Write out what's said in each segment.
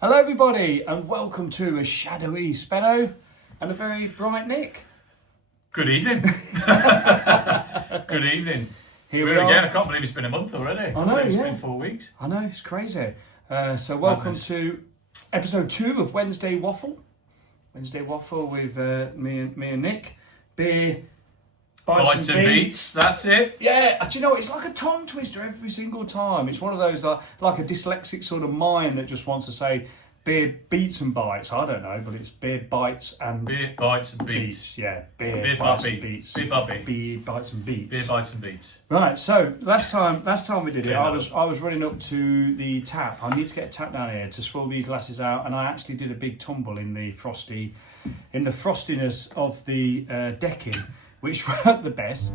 Hello everybody and welcome to a shadowy Speno and a very bright Nick. Good evening. Good evening. Here we we are are again. I can't believe it's been a month already. I know, It's yeah. been 4 weeks. I know, it's crazy. So welcome Madness. to episode 2 of Wednesday Waffle. Wednesday Waffle with me and Nick. Beer, Bites and beats. That's it. Yeah, do you know, it's like a tongue twister every single time. It's one of those like a dyslexic sort of mind that just wants to say beer beats and bites. I don't know, but it's beer bites and Beer, bites and beats. Yeah, beer, Beer bites bar and beat. beats. Beer bar beat. Beer bites and beats. Beer, bites and beats. Right, so last time we did it, Yeah. I was running up to the tap. I need to get a tap down here to swirl these glasses out, and I actually did a big tumble in the frostiness of the decking, which weren't the best.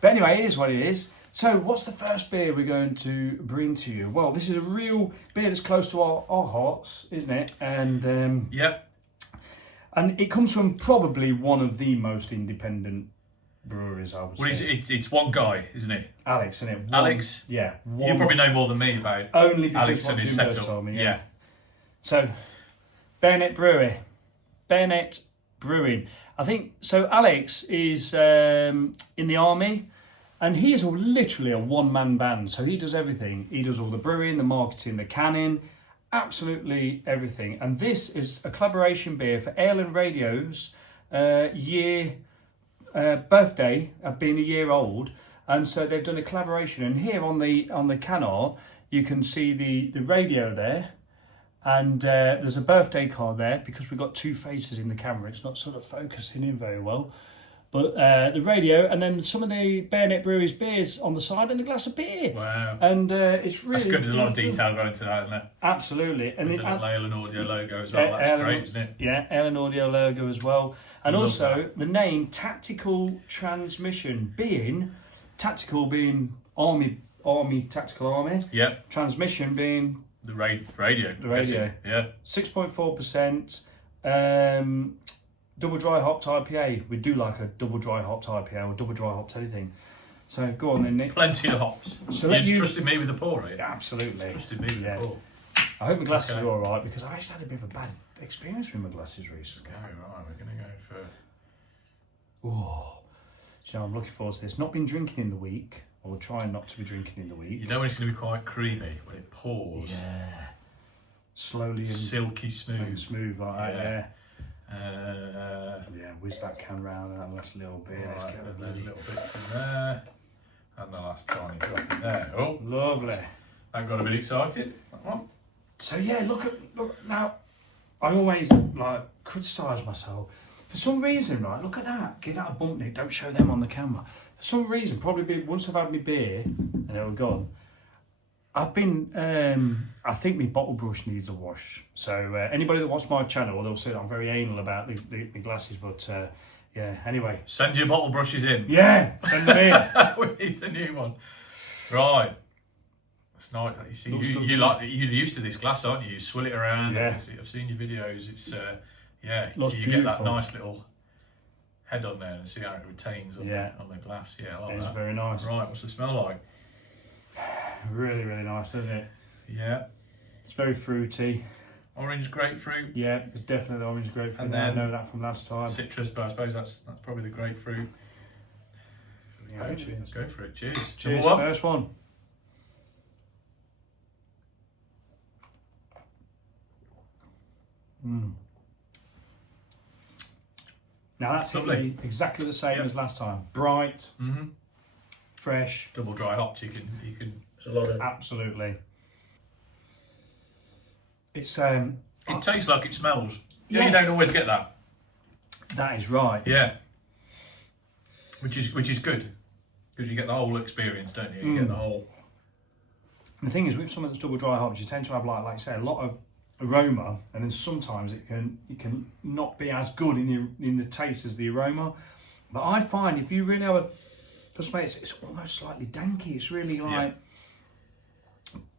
But anyway, it is what it is. So what's the first beer we're going to bring to you? Well, this is a real beer that's close to our hearts, isn't it? And Yep. and it comes from probably one of the most independent breweries, I would Well, say. it's one guy, isn't it? Alex, isn't it? Alex? Yeah. You probably know more than me about Only because Alex what and his Jimbo setup. told me, Yeah. So, BAYONET Brewery. BAYONET Brewing. I think, so Alex is in the army, and he is literally a one-man band. So he does everything. He does all the brewing, the marketing, the canning, absolutely everything. And this is a collaboration beer for Ale and Radio's birthday of being a year old. And so they've done a collaboration. And here on the can art, you can see the radio there. And there's a birthday card there because we've got two faces in the camera. It's not sort of focusing in very well. But the radio, and then some of the BAYONET Brewery's beers on the side, and a glass of beer. Wow. And it's really... That's good. There's a lot of detail going into that, isn't there? Absolutely. And With the little Ale and Audio logo as well. That's great, isn't it? Yeah, Ale and Audio logo as well. And Love also that. the name Tactical Transmission being... Tactical being army, tactical army. Yep. Transmission being... The radio. The radio. Yeah. 6.4%, double dry hopped IPA. We do like a double dry hopped IPA or double dry hopped anything. So go on then, Nick. Plenty of hops. So let you you- trusted me with the pour, right? Absolutely. Trusted me with Yeah. the pour. I hope my glasses Okay. are all right because I actually had a bit of a bad experience with my glasses recently. Okay, right. We're going to go for... Oh, so I'm looking forward to this. Not been drinking in the week, or trying not to be drinking in the week. You know when it's going to be quite creamy when it pours, Yeah. Slowly and silky smooth. smooth like that. Yeah. Yeah, whiz that can round and that last little bit. Let's Right, get the there's bloody- little bits in there, and the last tiny drop in there. Oh, Lovely. that got a bit excited. That one. So yeah, look now. I always criticise myself for some reason. Right, look at that. Get out a bump, Nick. Don't show them on the camera. For some reason, probably once I've had my beer and it was gone, I've been. I think my bottle brush needs a wash. So anybody that watches my channel, they'll see that I'm very anal about the glasses. But yeah. Anyway. Send your bottle brushes in. Yeah. Send them in. We need a new one. Right. It's nice. You see, Looks good. you're used to this glass, aren't you? You swill it around. Yeah. I've seen your videos. It's yeah. Looks so you get that beautiful. nice little head on there and see how it retains on, Yeah. on the glass. Yeah, I like It's that. very nice. Right. What's the smell like? Really, really nice, isn't it? Yeah. It's very fruity. Orange grapefruit. Yeah, it's definitely orange grapefruit. And I then know that from last time. Citrus, but I suppose that's probably the grapefruit. Yeah, cheers. Go for it. Cheers. Cheers. Number one. First one. Now that's Lovely. exactly the same Yep. as last time. Bright, Mm-hmm. fresh. Double dry hopped. You can. It's a lot of. Absolutely. It's It tastes like it smells. Yeah, Yes. you don't always get that. that is right. Yeah. Which is good because you get the whole experience, don't you? You get the whole. The thing is, with something that's double dry hopped, you tend to have like I say, a lot of aroma, and then sometimes it can not be as good in the taste as the aroma. But I find if you really have a just mate, it's almost slightly danky. It's really like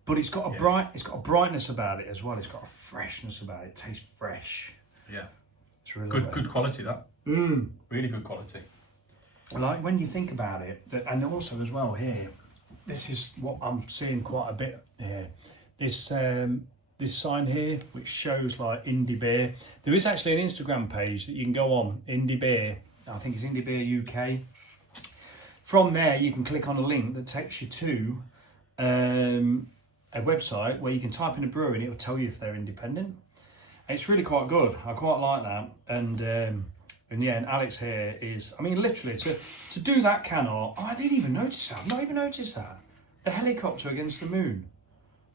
but it's got a brightness about it as well. It's got a freshness about it. It tastes fresh. Yeah. It's really good quality, that. Really good quality. Like when you think about it, and also as well here, this is what I'm seeing quite a bit here. This sign here, which shows like indie beer. There is actually an Instagram page that you can go on, indie beer. I think it's indie beer UK. From there, you can click on a link that takes you to a website where you can type in a brewery and it will tell you if they're independent. It's really quite good. I quite like that. And yeah, and Alex here is, I mean, literally to do that can art. Oh, I didn't even notice that. I've not even noticed that. The helicopter against the moon.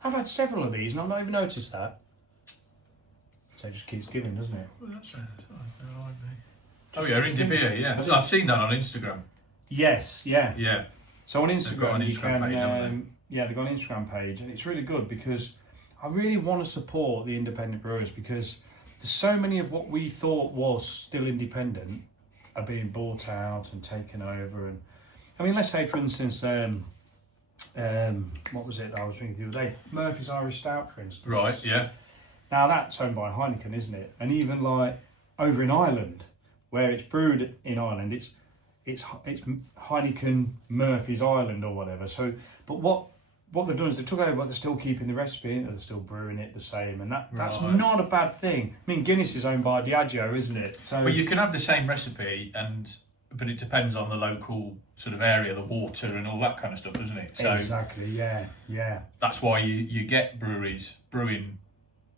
I've had several of these and I've not even noticed that. So it just keeps giving, doesn't it? Well, that's oh yeah, indie beer. Yeah, I've seen that on Instagram. Yes, yeah. Yeah. So on Instagram, you can, page, yeah, they've got an Instagram page, and it's really good because I really want to support the independent brewers because there's so many of what we thought was still independent are being bought out and taken over. And I mean, let's say for instance, what was it that I was drinking the other day? Murphy's Irish Stout, for instance. Right. Yeah. Now that's owned by Heineken, isn't it? And even like over in Ireland, where it's brewed in Ireland, it's Heineken Murphy's Island or whatever. So, but what they've done is they took over, but they're still keeping the recipe, and they're still brewing it the same, and that's not a bad thing. I mean, Guinness is owned by Diageo, isn't it? So, but you can have the same recipe, but it depends on the local sort of area, the water, and all that kind of stuff, doesn't it? So exactly, yeah. That's why you get breweries brewing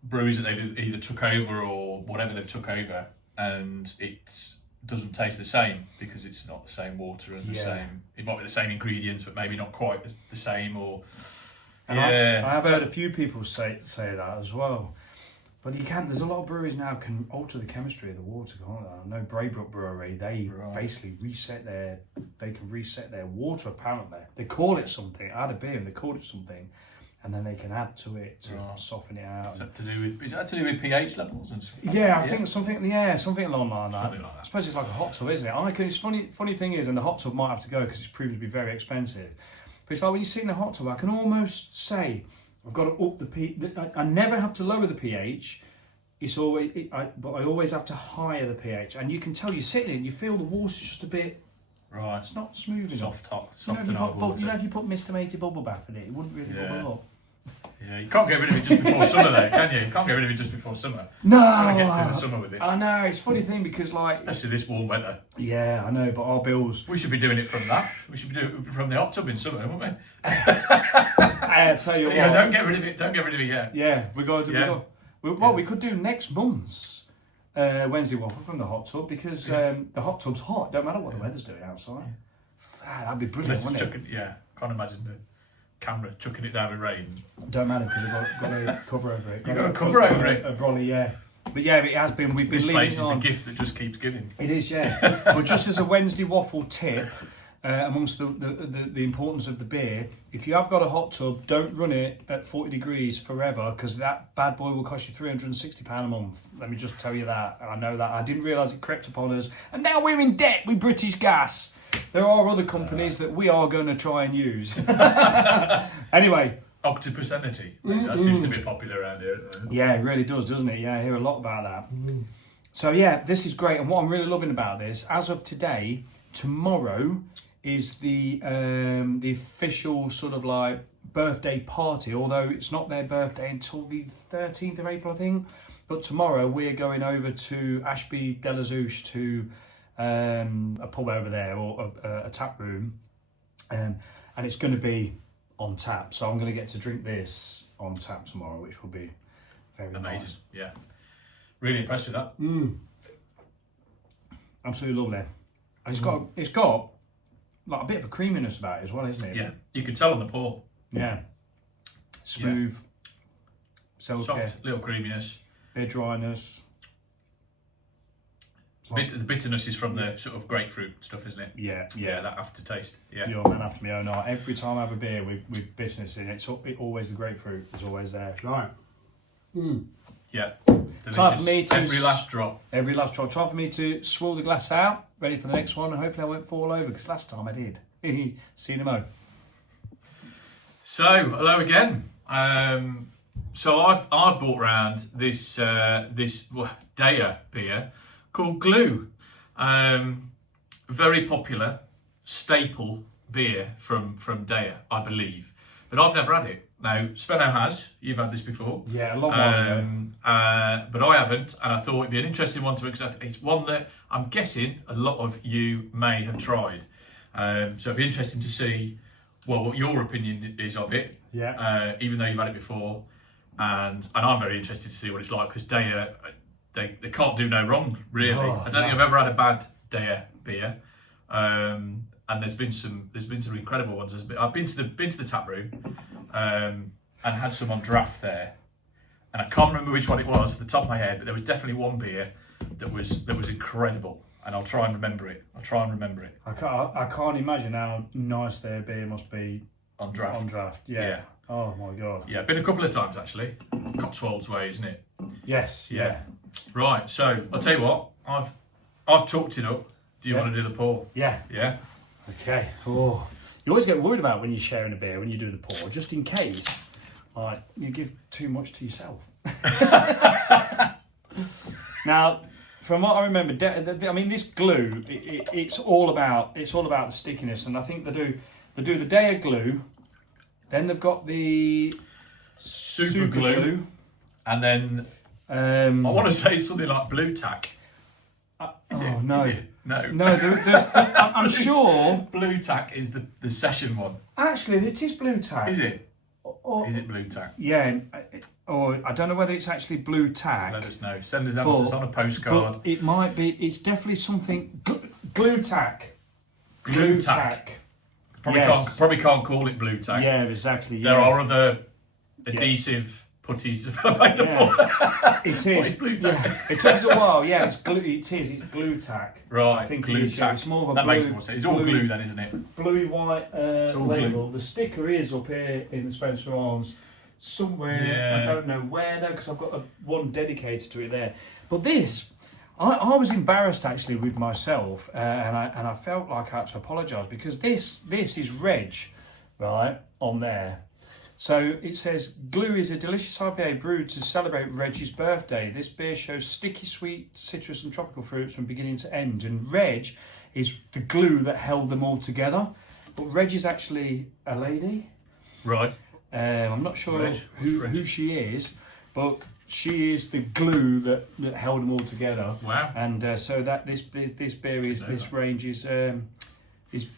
breweries that they've either took over or whatever they've took over, and it doesn't taste the same because it's not the same water and the same. It might be the same ingredients, but maybe not quite the same. Or I have heard a few people say that as well. But you can. There's a lot of breweries now can alter the chemistry of the water, can't they? I know Braybrook Brewery. They basically reset their. They can reset their water. Apparently, they call it something. I had a beer and they called it something, and then they can add to it to soften it out. Is that to do with pH levels and stuff? Yeah, I think something along that. Something like that. I suppose it's like a hot tub, isn't it? I reckon it's funny thing is, and the hot tub might have to go because it's proven to be very expensive. But it's like when you sit in the hot tub, I can almost say I've got to up the pH. I never have to lower the pH. It's always, but I always have to higher the pH, and you can tell you're sitting in, you feel the water's just a bit. Right. It's not smooth enough. Soft and hot water. You know, if you put Mr. Matey bubble bath in it, it wouldn't really bubble up. Yeah, you can't get rid of it just before summer though, can you? You can't get rid of it just before summer. No! Gotta get through the summer with it. I know, it's a funny thing because like... Especially this warm weather. Yeah, I know, but our bills... We should be doing it from that. We should be doing it from the hot tub in summer, wouldn't we? I tell you what... Yeah, don't get rid of it yet. Yeah, we could do next month's Wednesday Waffle from the hot tub because the hot tub's hot. Don't matter what the weather's doing outside. That'd be brilliant, wouldn't it? Can't imagine the camera chucking it down in rain. Don't matter because we've got a cover over it. You've got a cover over it? A brolly, yeah. But yeah, it has been. We've been this leaning place is on. the gift that just keeps giving. It is, yeah. But just as a Wednesday Waffle tip, amongst the importance of the beer, if you have got a hot tub, don't run it at 40 degrees forever because that bad boy will cost you £360 a month. Let me just tell you that. I know that. I didn't realise it crept upon us. And now we're in debt with British Gas. There are other companies that we are going to try and use. Anyway. Octopus Energy. That seems to be popular around here. Yeah, it really does, doesn't it? Yeah, I hear a lot about that. So yeah, this is great. And what I'm really loving about this, as of today, tomorrow is the official sort of like birthday party, although it's not their birthday until the 13th of April, I think. But tomorrow we're going over to Ashby de la Zouche to a pub over there or a tap room, and it's going to be on tap. So I'm going to get to drink this on tap tomorrow, which will be very amazing. Nice. Yeah, really impressed with that. Absolutely lovely. And it's got like a bit of a creaminess about it as well, isn't it? Yeah, you can tell on the pour. Yeah, smooth, soft, little creaminess, bit dryness. The bitterness is from the sort of grapefruit stuff, isn't it? Yeah. That aftertaste. Yeah. You're a man after me own heart. Every time I have a beer with bitterness in it, always the grapefruit is always there. Right. Yeah. Delicious. Time for me to every last drop. Time for me to swirl the glass out, ready for the next one, and hopefully I won't fall over because last time I did. See you in a mo. So, hello again. So I bought round this Daya beer called Glue. Very popular staple beer from Daya, I believe, but I've never had it. Now Speno has. You've had this before. Yeah, a long while ago. But I haven't, and I thought it'd be an interesting one to, because it's one that I'm guessing a lot of you may have tried. So it'd be interesting to see what your opinion is of it. Yeah. Even though you've had it before, and I'm very interested to see what it's like, because Daya, they can't do no wrong, really. I don't think I've ever had a bad Daya beer. And there's been some incredible ones. I've been to the tap room and had some on draft there, and I can't remember which one it was off the top of my head, but there was definitely one beer that was incredible, and I'll try and remember it. I can't imagine how nice their beer must be on draft. Yeah. Oh my god. Yeah, been a couple of times actually. Cotswolds way, isn't it? Yes. Yeah. Right. So I'll tell you what. I've talked it up. Do you want to do the pour? Yeah. Yeah. Okay. Oh, you always get worried about when you're sharing a beer, when you do the pour, just in case, like, you give too much to yourself. Now, from what I remember, I mean, this glue, it's all about the stickiness, and I think they do the Daya glue, then they've got the super glue, and then I want to say something like blue tack. Is it? No. Is it? No. There's I'm sure blue tack is the session one. Actually, it is blue tack. Is it? Is it blue tack? Yeah, or I don't know whether it's actually blue tack. Let us know. Send us answers on a postcard. But it might be. It's definitely something. Glue tack. Glue tack. Probably can't call it blue tack. Yeah, exactly. Yeah. There are other adhesive putties available. Yeah. It is. What is blue tack? Yeah. It takes a while. Yeah, it's glue. It is. It's glue tack. Right. I think glue tack. It's more of a that blue, makes more sense. It's all glue then, isn't it? Bluey white all label. glue. The sticker is up here in the Thespencerarms somewhere. Yeah. I don't know where though, because I've got one dedicated to it there. But this, I was embarrassed actually with myself, and I felt like I had to apologise, because this is Reg, right, on there. So it says, Glue is a delicious IPA brewed to celebrate Reg's birthday. This beer shows sticky, sweet citrus and tropical fruits from beginning to end. And Reg is the glue that held them all together. But Reg is actually a lady. Right. I'm not sure who she is, but she is the glue that held them all together. Wow. And so that this beer is range is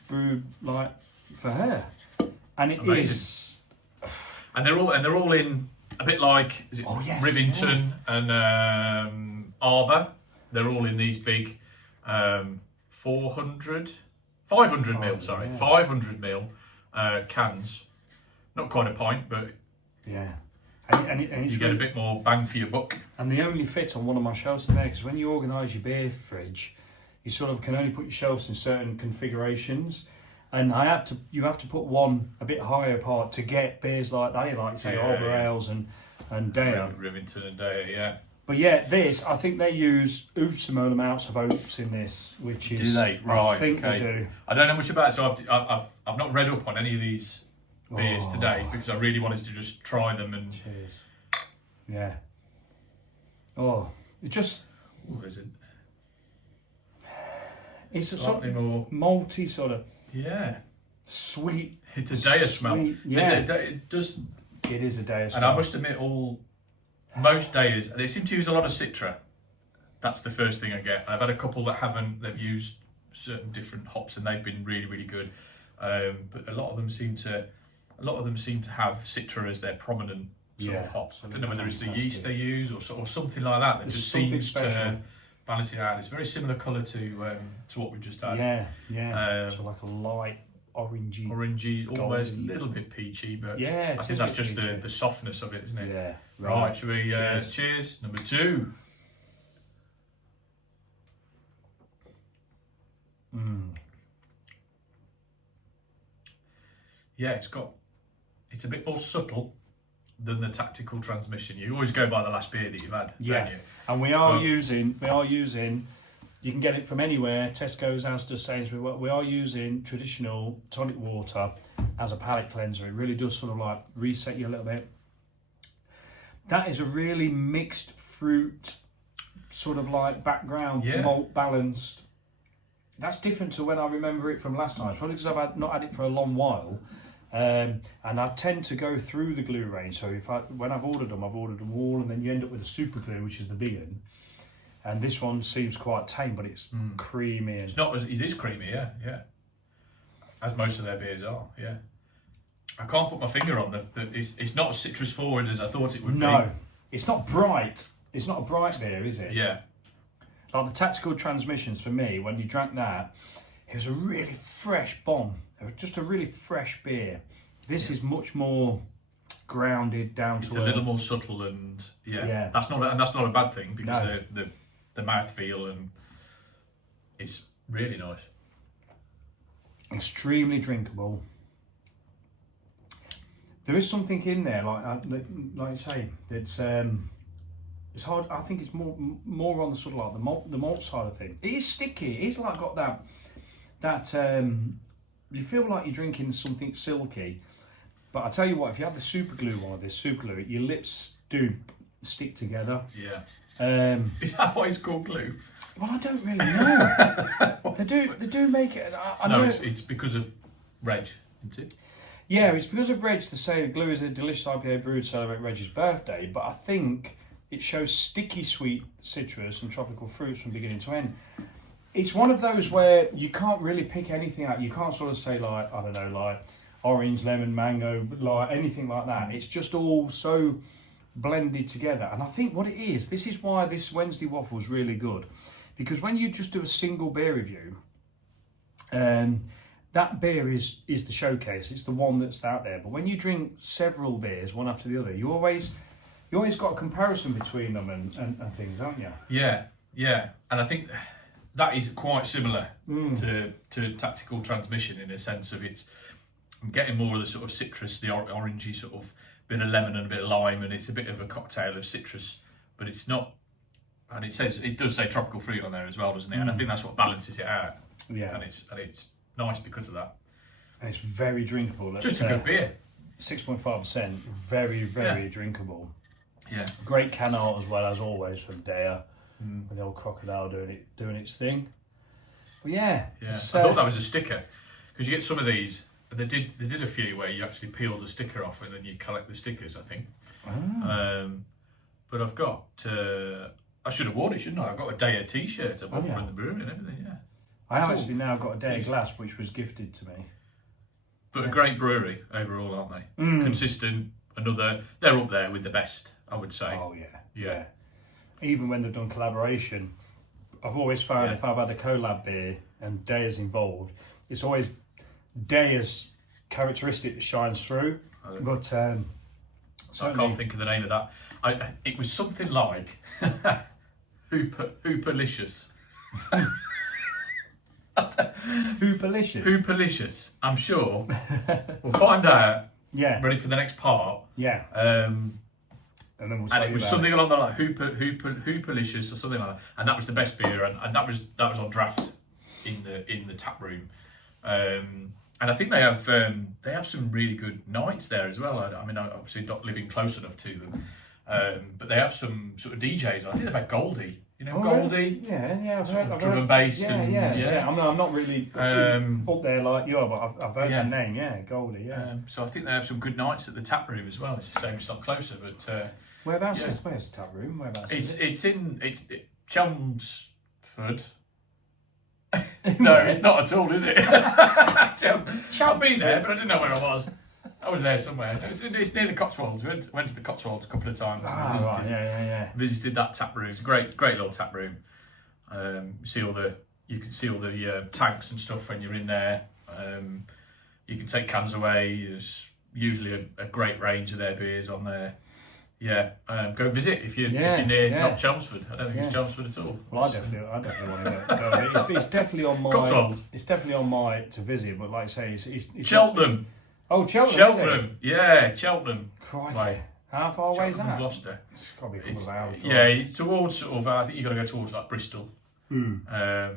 brewed like for her, and it Amazing. is. And they're all in a bit like Rivington and Arbor. They're all in these big 500 mil. Sorry, 500 mil cans. Not quite a pint, but yeah. And you get a bit more bang for your buck. And they only fit on one of my shelves in there, because when you organise your beer fridge, you sort of can only put your shelves in certain configurations. And you have to put one a bit higher apart to get beers like that, like say Arbor Ales and Daya. Rivington and Daya, yeah. But yeah, this, I think they use small amounts of oats in this, which is. Do they? Right. I think they do. I don't know much about it, so I've not read up on any of these beers today, because I really wanted to just try them and. Cheers. Yeah. Oh, it just. What is it? It's a sort of malty sort of. Yeah. Sweet. It's a Daya smell. Yeah. It does. It is a Daya smell. And I must admit, most Dayas, they seem to use a lot of Citra. That's the first thing I get. I've had a couple that haven't. They've used certain different hops, and they've been really, really good. But a lot of them seem to have Citra as their prominent sort of hop. I don't know whether it's the yeast they use or something like that. That just seems to balance it out. It's a very similar colour to what we've just had. Yeah. So like a light orangey, almost a little bit peachy, but yeah, I think that's just the softness of it, isn't it? Yeah. Right, should we cheers? Number 2. Yeah, it's a bit more subtle than the tactical transmission. You always go by the last beer that you've had, don't you? And we are using, you can get it from anywhere, Tesco's, Asda, Sainsbury's. We are using traditional tonic water as a palate cleanser. It really does sort of like reset you a little bit. That is a really mixed fruit, sort of like background, malt balanced. That's different to when I remember it from last time. It's probably because I've not had it for a long while. And I tend to go through the glue range. So when I've ordered them all, and then you end up with a super glue, which is the big one. And this one seems quite tame, but it's creamy. It's not. It is creamy, yeah. As most of their beers are, yeah. I can't put my finger on it's not as citrus forward as I thought it would be. No, it's not bright. It's not a bright beer, is it? Yeah. Like the Tactical Transmissions, for me, when you drank that, it was a really fresh bomb. It was just a really fresh beer. This is much more grounded, down to earth. It's a little more subtle, and that's not a bad thing, because the mouthfeel and it's really nice. Extremely drinkable. There is something in there, like you say, it's hard. I think it's more on the sort of like the malt side of things. It is sticky. It's like got that you feel like you're drinking something silky. But I tell you what, if you have the super glue one of this super glue, your lips do stick together. Yeah. Is that why it's called glue? Well, I don't really know. They do make it. I know it's because of Reg, isn't it? Yeah, it's because of Reg. To say glue is a delicious IPA brewed to celebrate Reg's birthday, but I think it shows sticky sweet citrus and tropical fruits from beginning to end. It's one of those where you can't really pick anything out. You can't sort of say like, I don't know, like orange, lemon, mango, like anything like that. It's just all so blended together. And I think what it is, this is why this Wednesday Waffle is really good. Because when you just do a single beer review, that beer is the showcase. It's the one that's out there. But when you drink several beers, one after the other, you always got a comparison between them and things, aren't you? Yeah. And I think that is quite similar to Tactical Transmission, in a sense of I'm getting more of the sort of citrus, the orangey sort of bit of lemon and a bit of lime, and it's a bit of a cocktail of citrus, but it's not. And it does say tropical fruit on there as well, doesn't it? And I think that's what balances it out. Yeah. And it's nice because of that. And it's very drinkable. Just a good beer. 6.5%, very drinkable. Yeah. Great can art as well, as always, from Dea, with the old crocodile doing its thing. But yeah. I thought that was a sticker, because you get some of these. They did a few where you actually peel the sticker off and then you collect the stickers, I think. But I've got. I should have worn it, shouldn't I? I've got a Dea t-shirt I bought from the brewery and everything. Yeah. I have actually now got a Dea glass, which was gifted to me. But a great brewery overall, aren't they? Consistent. They're up there with the best, I would say. Oh yeah. Even when they've done collaboration, I've always found if I've had a collab beer and Dea's involved, it's always Dea's characteristic that shines through. But I can't think of the name of that. It was something like Hoopalicious. Hoopalicious. I'm sure. We'll find out. Yeah. Ready for the next part. Yeah. And then we'll it was something along the line, Hoopalicious or something like that. And that was the best beer, and that was on draft in the tap room. And I think they have some really good nights there as well. I mean, I'm obviously not living close enough to them, but they have some sort of DJs. I think they've had Goldie. You know, Goldie. Yeah. I've heard drum and bass. Yeah. I'm not really up there like you are, but I've heard the name. Yeah, Goldie. Yeah. So I think they have some good nights at the tap room as well. It's a shame it's not closer, but where's the tap room? Whereabouts? It's Chelmsford. No, it's not at all, is it? I've been there, but I didn't know where I was. I was there somewhere. It's near the Cotswolds. We went to the Cotswolds a couple of times. Visited that tap room. It's a great little tap room. You can see all the tanks and stuff when you're in there. You can take cans away. There's usually a great range of their beers on there. Yeah, go visit if you're near not Chelmsford. I don't think it's Chelmsford at all. Well, I definitely want to go. It's definitely on my. Cotswold. It's definitely on my to visit, but like I say, it's Cheltenham. Cheltenham. Yeah, Cheltenham. Crikey. Like, how far away is that? Gloucester. It's got to be a couple of hours. Yeah, towards sort of. I think you've got to go towards like Bristol. I'll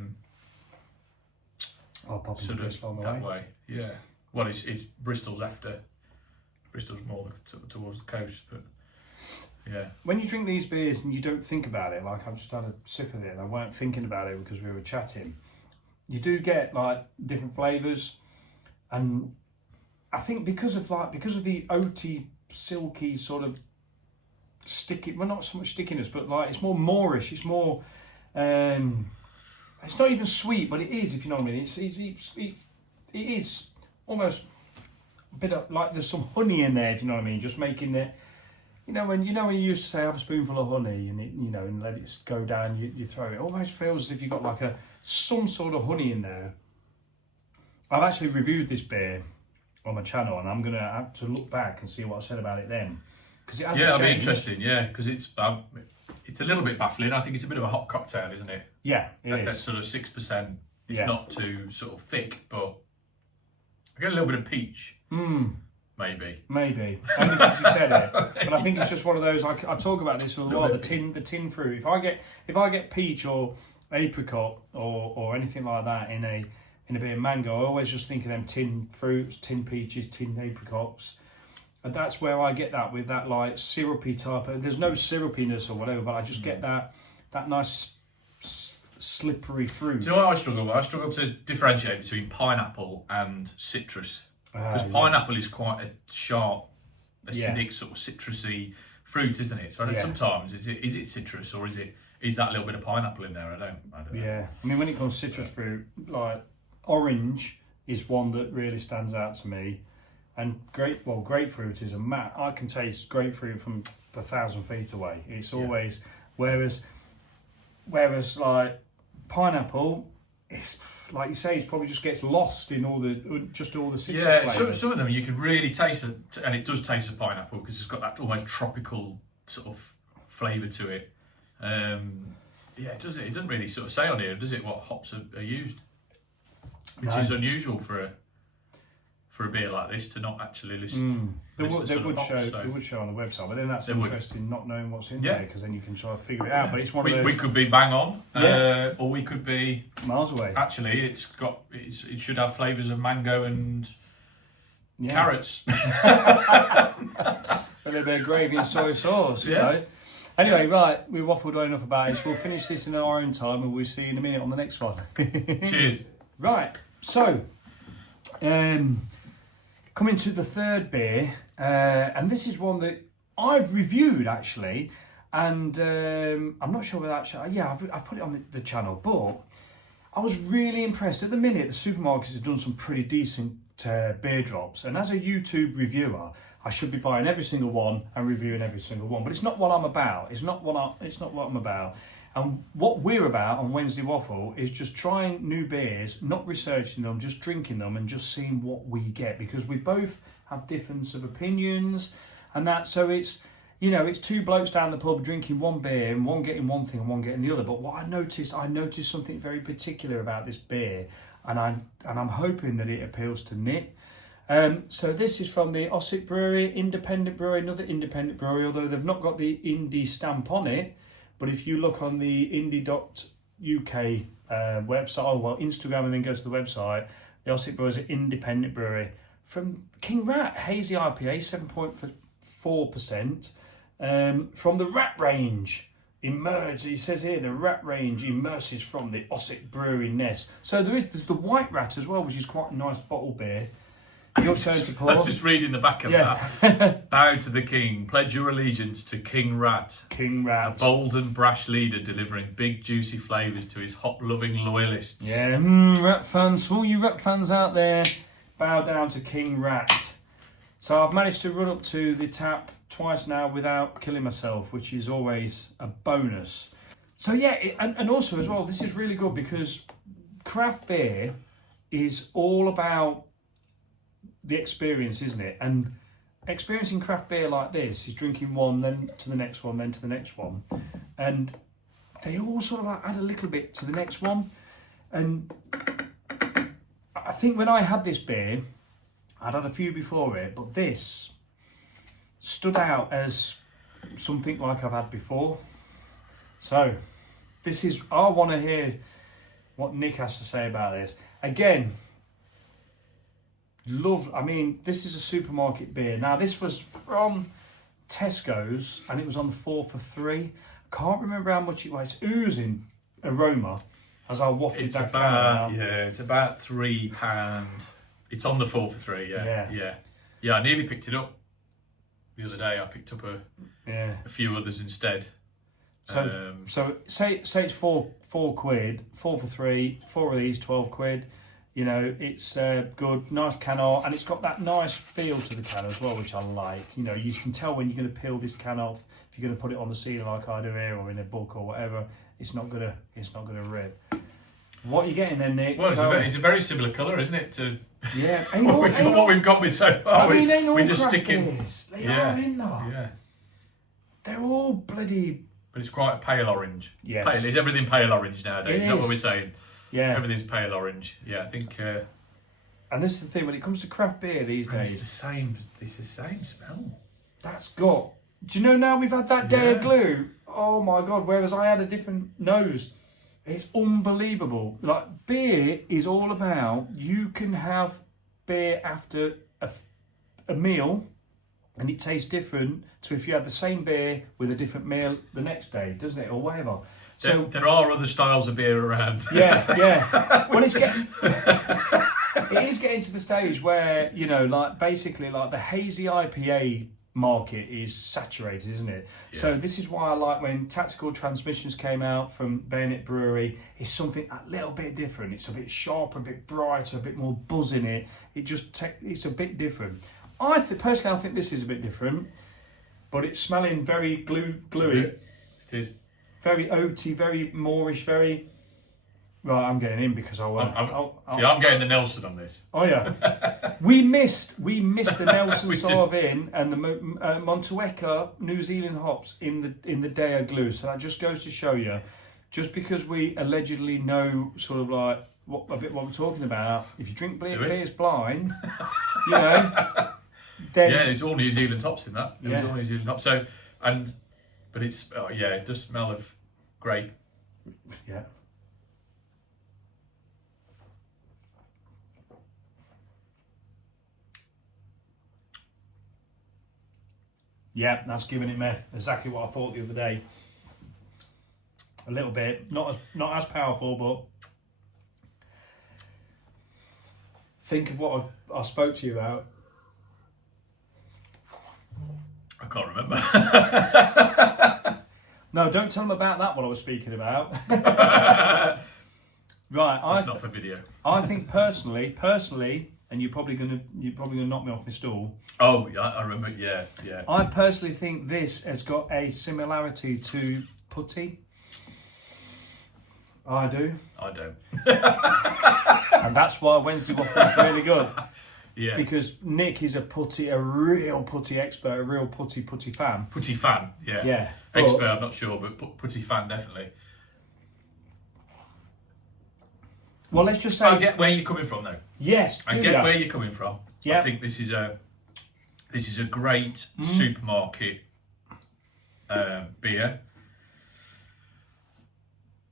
pop into Bristol on the that way. Yeah. Well, it's Bristol's after. Bristol's more towards the coast, but Yeah. When you drink these beers and you don't think about it, like I've just had a sip of it and I weren't thinking about it because we were chatting, you do get like different flavours, and I think because of the oaty, silky sort of sticky, well, not so much stickiness, but like it's more moreish. It's more, it's not even sweet, but it is, if you know what I mean. It is almost a bit of like there's some honey in there, if you know what I mean. Just making it, when you used to say have a spoonful of honey and it, and let it go down your throat. It almost feels as if you've got like some sort of honey in there. I've actually reviewed this beer on my channel, and I'm gonna have to look back and see what I said about it then, because it hasn't it'll be changed. interesting. Yeah, because it's a little bit baffling. I think it's a bit of a hot cocktail, isn't it? Yeah, it At is. sort of 6%. It's Yeah. not too sort of thick, but I get a little bit of peach. Maybe. Only because you said it. But I think it's just one of those. I talk about this a lot. The tin fruit. If I get peach or apricot or anything like that in a bit of mango, I always just think of them tin fruits, tin peaches, tin apricots. And that's where I get that with that like syrupy type of. There's no syrupiness or whatever, but I just get that nice slippery fruit. Do you know what I struggle with? I struggle to differentiate between pineapple and citrus. Because pineapple is quite a sharp, acidic, sort of citrusy fruit, isn't it? So sometimes is it citrus, or is that little bit of pineapple in there? I don't know. Yeah, I mean when it comes to citrus fruit, like orange is one that really stands out to me, and grapefruit is I can taste grapefruit from 1,000 feet away. It's always whereas like pineapple, it's like you say, it probably just gets lost in all the citrus flavours. Some of them you can really taste it, and it does taste of pineapple because it's got that almost tropical sort of flavour to it. It doesn't really sort of say on here, does it, what hops are used? Which is unusual for a beer like this to not actually list. They would show on the website, but then that's interesting not knowing what's in there, because then you can try to figure it out. But it's one of those. We could be bang on, or we could be miles away. Actually, it should have flavours of mango and carrots. A little bit of gravy and soy sauce, you know. Anyway, right, we waffled on enough about it. We'll finish this in our own time, and we'll see you in a minute on the next one. Cheers. Right, so coming to the third beer, and this is one that I've reviewed actually, and I'm not sure whether I've put it on the channel, but I was really impressed. At the minute, the supermarkets have done some pretty decent beer drops, and as a YouTube reviewer, I should be buying every single one and reviewing every single one. But it's not what I'm about. It's not what I'm about. And what we're about on Wednesday Waffle is just trying new beers, not researching them, just drinking them and just seeing what we get, because we both have difference of opinions and that. So it's two blokes down the pub drinking one beer and one getting one thing and one getting the other. But what I noticed something very particular about this beer, and I'm hoping that it appeals to Nick. So this is from the Ossett Brewery, independent brewery, another independent brewery, although they've not got the indie stamp on it. But if you look on the indie.uk website, Instagram, and then go to the website, the Ossett Brewery is an independent brewery from King Rat, hazy IPA, 7.4%, from the Rat Range. He says here, the Rat Range emerges from the Ossett Brewery nest. So there's the White Rat as well, which is quite a nice bottle beer. Your turn to pour. I'm just reading the back of that. Bow to the king, pledge your allegiance to King Rat. King Rat. A bold and brash leader delivering big juicy flavours to his hop-loving loyalists. Yeah, Rat fans, for all you Rat fans out there, bow down to King Rat. So I've managed to run up to the tap twice now without killing myself, which is always a bonus. So yeah, and also as well, this is really good because craft beer is all about the experience, isn't it? And experiencing craft beer like this is drinking one, then to the next one, then to the next one, and they all sort of like add a little bit to the next one. And I think when I had this beer, I'd had a few before it, but this stood out as something like I've had before. So I want to hear what Nick has to say about this. Again, this is a supermarket beer. Now, this was from Tesco's, and it was on the 4 for 3. Can't remember how much it was. It's oozing aroma as I wafted It's that about, can out. yeah, it's about £3. It's on the 4 for 3, yeah. I nearly picked it up the other day. I picked up a few others instead. So say it's four quid, 4 for 3, 4 of these, 12 quid. You know, it's good, nice can art, and it's got that nice feel to the can as well, which I like. You know, you can tell when you're going to peel this can off. If you're going to put it on the ceiling like I do here, or in a book or whatever, it's not gonna rip. What are you getting then, Nick? Well, it's a very similar colour, isn't it? To what we've got with so far. We just stick in. They are in there. Yeah. They're all bloody. But it's quite a pale orange. Yes. Pale, is everything pale orange nowadays? Is that what we're saying? Yeah. Everything's pale orange. Yeah, I think. And this is the thing, when it comes to craft beer these days, it's the same smell. That's got. Do you know now we've had that day of glue? Oh my god! Whereas I had a different nose. It's unbelievable. Like, beer is all about, you can have beer after a meal and it tastes different to if you had the same beer with a different meal the next day, doesn't it, or whatever. So there are other styles of beer around. Yeah. Well, it is getting to the stage where, you know, like basically like the hazy IPA market is saturated, isn't it? Yeah. So this is why I like when Tactical Transmissions came out from BAYONET Brewery. It's something a little bit different. It's a bit sharper, a bit brighter, a bit more buzz in it. It's a bit different. Personally, I think this is a bit different, but it's smelling very gluey. It is. Very oaty, very moreish, very... Right, I'm getting in because I'm getting the Nelson on this. Oh yeah, we missed the Nelson Sauvin and the Montueca New Zealand hops in the day of glue. So that just goes to show you, just because we allegedly know sort of like what we're talking about. If you drink beers blind, you know, then it's all New Zealand hops in that. It was all New Zealand hops. So but it's it does smell of grape. Yeah. Yeah, that's giving it me exactly what I thought the other day. A little bit, not as powerful, but think of what I spoke to you about. I can't remember. No, don't tell them about that. What I was speaking about. Right, it's not for video. I think personally, and you're probably gonna knock me off my stool. Oh, yeah, I remember. Yeah. I personally think this has got a similarity to putty. I do. I don't. And that's why Wednesday Waffle is really good. Yeah. Because Nick is a real putty expert, a real putty fan. Putty fan, yeah. Yeah. Expert, I'm not sure, but putty fan definitely. Well, let's just say... I get where you're coming from, though. Yes, I get where you're coming from. Yeah. I think this is a great supermarket beer.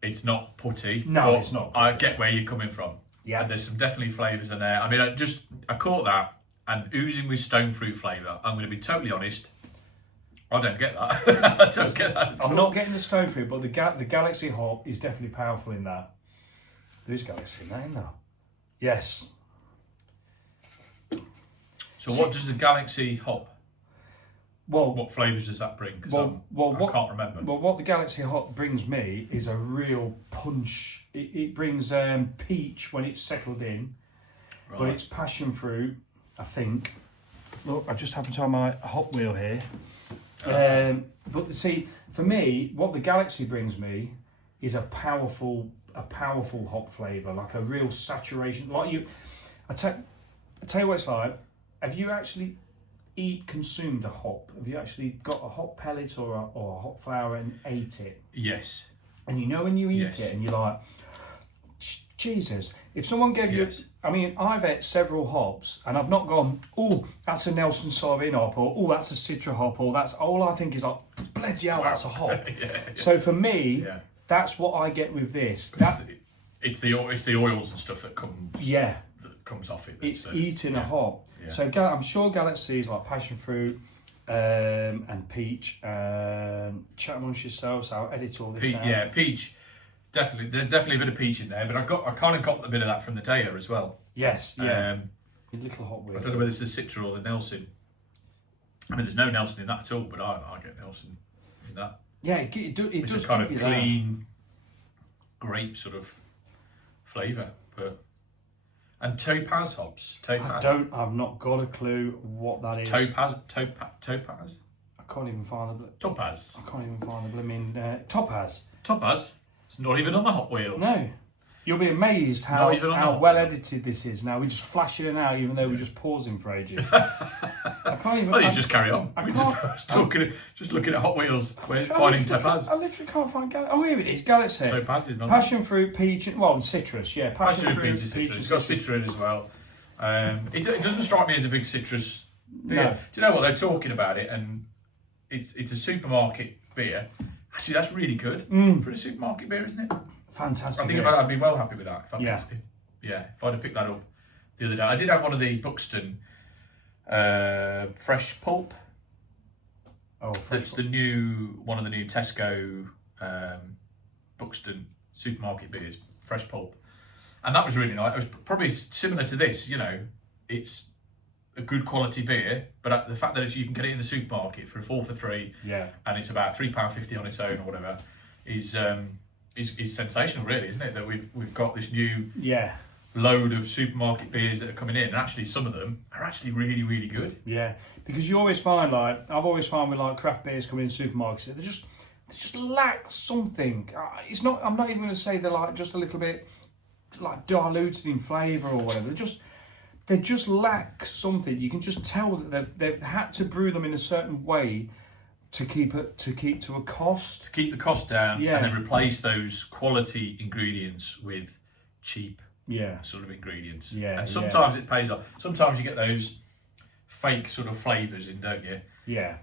It's not putty. No, it's not. I get where you're coming from. Yeah. And there's some definitely flavours in there. I mean, I caught that, and oozing with stone fruit flavour. I'm going to be totally honest. I don't get that. I don't get that at all. I'm not getting the stone fruit, but the Galaxy hop is definitely powerful in that. There is Galaxy in that, isn't there? Yes. So what does the Galaxy hop? Well, what flavours does that bring? Because I can't remember. Well, what the Galaxy hop brings me is a real punch. It brings peach when it's settled in, right. But it's passion fruit, I think. Look, I just happen to have my hop wheel here. But see, for me, what the Galaxy brings me is a powerful hop flavour, like a real saturation. Like I tell you what it's like. Have you actually consumed a hop? Have you actually got a hop pellet or a hop flower and ate it? Yes. And you know when you eat it and you're like, Jesus, if someone gave you, I mean, I've ate several hops and I've not gone, oh, that's a Nelson Sauvin hop, or oh, that's a Citra hop, or that's, all I think is like, bloody hell, that's a hop. So for me, that's what I get with this. It's the oils and stuff that comes off it. It's eating a hop. Yeah. So I'm sure Galaxy is like passion fruit, and peach. Chat amongst yourselves. I'll edit all this out. Yeah, peach. Definitely, there's definitely a bit of peach in there, but I kind of got a bit of that from the Daya as well. Yes, yeah. Your little hot wheel. I don't know whether it's the Citra or the Nelson. I mean, there's no Nelson in that at all, but I get Nelson in that. Yeah, it does. It's kind of clean grape sort of flavour, and topaz hops. Topaz. I've not got a clue what that is. Topaz. I can't even find the. Topaz. I can't even find the blooming topaz. Topaz. It's not even on the Hot Wheel. No. You'll be amazed how well edited this is. Now we just flash it in out, even though we're just pausing for ages. I can't even. Well, you just carry on. Just looking at Hot Wheels, finding Topaz. I literally can't find Galaxy. Oh, here it is. Galaxy. Topaz is not. Passion fruit, peach, and citrus. Yeah, passion fruit, peach. It's got Citra in as well. It doesn't strike me as a big citrus beer. No. Do you know what they're talking about it? And it's a supermarket beer. Actually, that's really good for a supermarket beer, isn't it? Fantastic. I think I'd be well happy with that. If I'd have picked that up the other day. I did have one of the Buxton fresh pulp. Oh, that's one of the new Tesco Buxton supermarket beers, fresh pulp, and that was really nice. It was probably similar to this. You know, it's a good quality beer, but the fact that you can get it in the supermarket for 4 for £3, and it's about £3.50 on its own or whatever, is sensational, really, isn't it? That we've got this new load of supermarket beers that are coming in, and actually some of them are actually really, really good. Yeah, because you always find, like, I've always found with like craft beers coming in supermarkets, they just lack something. It's not. I'm not even going to say they're like just a little bit like diluted in flavour or whatever. They just lack something. You can just tell that they've had to brew them in a certain way to keep to a cost. To keep the cost down, and then replace those quality ingredients with cheap sort of ingredients. Yeah. And sometimes it pays off. Sometimes you get those fake sort of flavours in, don't you? Yeah.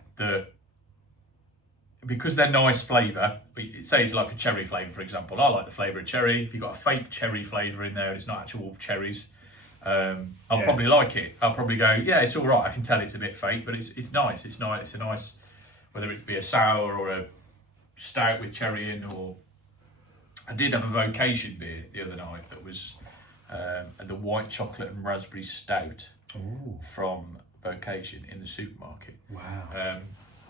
Because they're nice flavour, say it's like a cherry flavour, for example. I like the flavour of cherry. If you've got a fake cherry flavour in there and it's not actual cherries, I'll probably like it. I'll probably go, yeah, it's all right. I can tell it's a bit fake, but it's nice. It's nice. It's a nice, whether it be a sour or a stout with cherry in, or I did have a Vocation beer the other night that was the white chocolate and raspberry stout from Vocation in the supermarket. Wow.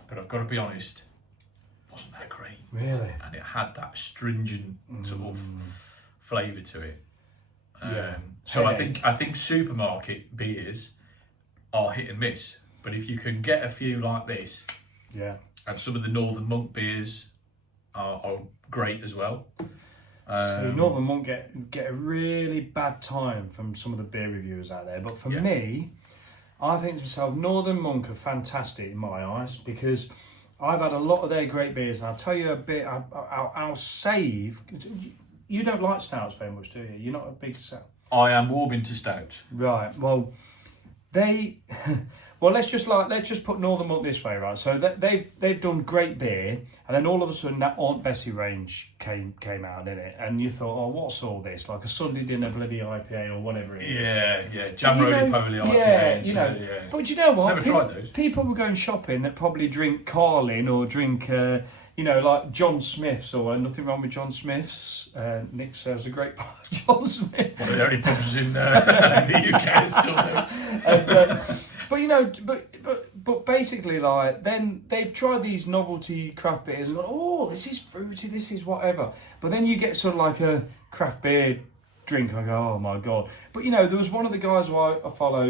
But I've got to be honest, it wasn't that great. Really? And it had that astringent sort of flavour to it. So I think supermarket beers are hit and miss, but if you can get a few like this, and some of the Northern Monk beers are great as well. So Northern Monk get a really bad time from some of the beer reviewers out there, but for me, I think to myself, Northern Monk are fantastic in my eyes, because I've had a lot of their great beers, and I'll tell you a bit. I'll save. You don't like stouts very much, do you? You're not a big stout. I am warm into stouts. Right. Well, let's just put Northern Monk this way, right? So they've done great beer, and then all of a sudden that Aunt Bessie range came out, didn't it? And you thought, oh, what's all this? Like a Sunday dinner bloody IPA or whatever it is. Yeah. Jam roly-poly IPA. But you know what? Never tried those. People were going shopping that probably drink Carlin or drink, like John Smith's, or nothing wrong with John Smith's. Nick serves a great bar of John Smith. One of the only pubs in the UK still do. But basically, like, then they've tried these novelty craft beers and gone, oh, this is fruity, this is whatever. But then you get sort of like a craft beer drink, I go, oh my God. But there was one of the guys who I follow,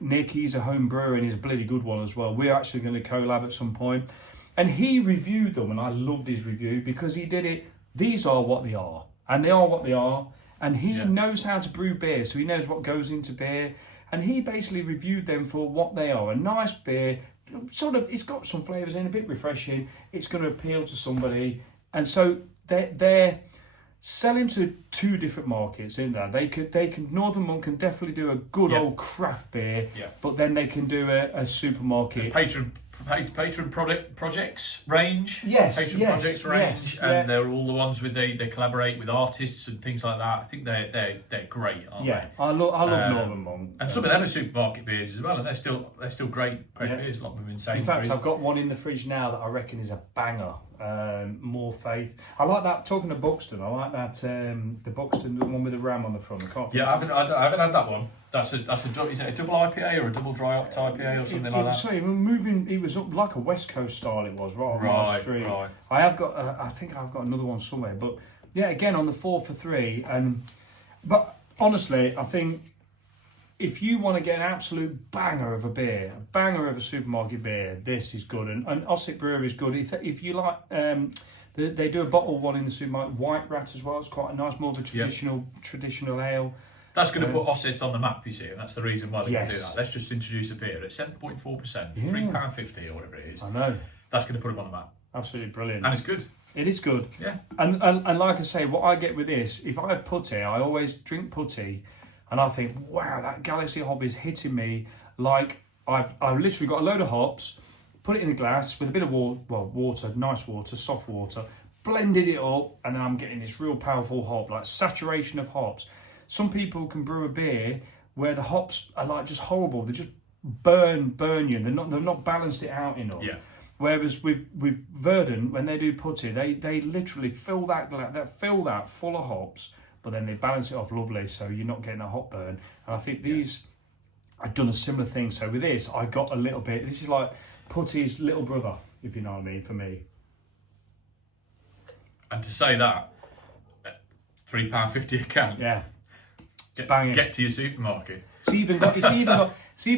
Nick, he's a home brewer and he's a bloody good one as well. We're actually going to collab at some point. And he reviewed them, and I loved his review because he did it, these are what they are, and they are what they are. And he knows how to brew beer, so he knows what goes into beer. And he basically reviewed them for what they are. A nice beer, sort of, it's got some flavours in, a bit refreshing. It's going to appeal to somebody. And so they're selling to two different markets, isn't there? They can Northern Monk can definitely do a good old craft beer, but then they can do a supermarket. patron projects range. Yes, patron yes, projects range, yes, and yeah. they're all the ones with they collaborate with artists and things like that. I think they're great, aren't Yeah, they? I love Northern Monk. And some of them are supermarket beers as well, and they're still great beers. A lot of them insane. In fact, I've got one in the fridge now that I reckon is a banger. More Faith. I like that. Talking of Buxton, I like that. The Buxton, the one with the ram on the front. I haven't had that one. Is it a double IPA or a double dry hopped IPA or something like that? Sorry, moving. It was up like a West Coast style. It was right on my street. Right. I have got. I think I've got another one somewhere. But yeah, again on the 4 for 3. But honestly, I think if you want to get an absolute banger of a beer, a banger of a supermarket beer, this is good. And Ossic Brewery is good. If you like, they do a bottle one in the supermarket, White Rat as well. It's quite a nice, more of a traditional ale. That's going to put Ossett on the map, you see, and that's the reason why they can do Yes. that. Let's just introduce a beer at 7.4%, £3.50 or whatever it is. I know. That's going to put them on the map. Absolutely brilliant. And it's good. It is good. Yeah. And like I say, what I get with this, if I have putty, I always drink putty, and I think, wow, that Galaxy hop is hitting me like I've literally got a load of hops, put it in a glass with a bit of water, nice water, soft water, blended it up, and then I'm getting this real powerful hop, like saturation of hops. Some people can brew a beer where the hops are like just horrible. They just burn you. They've not balanced it out enough. Yeah. Whereas with Verdant, when they do putty, they literally fill that full of hops, but then they balance it off lovely, so you're not getting a hop burn. And I think these, I've done a similar thing. So with this, I got a little bit. This is like putty's little brother, if you know what I mean, for me. And to say that, £3.50 a can. Yeah. Get to your supermarket. It's even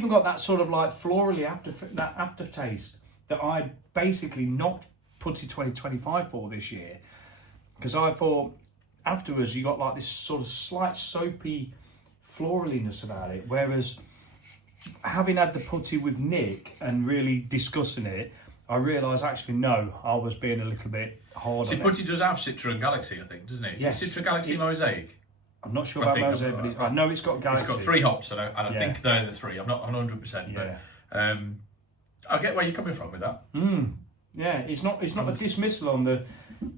got that sort of like florally aftertaste that I basically not putty 2025 for this year, because I thought afterwards you got like this sort of slight soapy floraliness about it, whereas having had the putty with Nick and really discussing it, I realised actually no, I was being a little bit hard on it. Putty does have Citra and Galaxy, I think, doesn't it? Yes. Citra Galaxy Mosaic. I'm not sure about Mosaic, but I know it's got Galaxy. It's got 3 hops, and I think they're the 3. I'm not 100%, but I get where you're coming from with that. Yeah, it's not a dismissal on the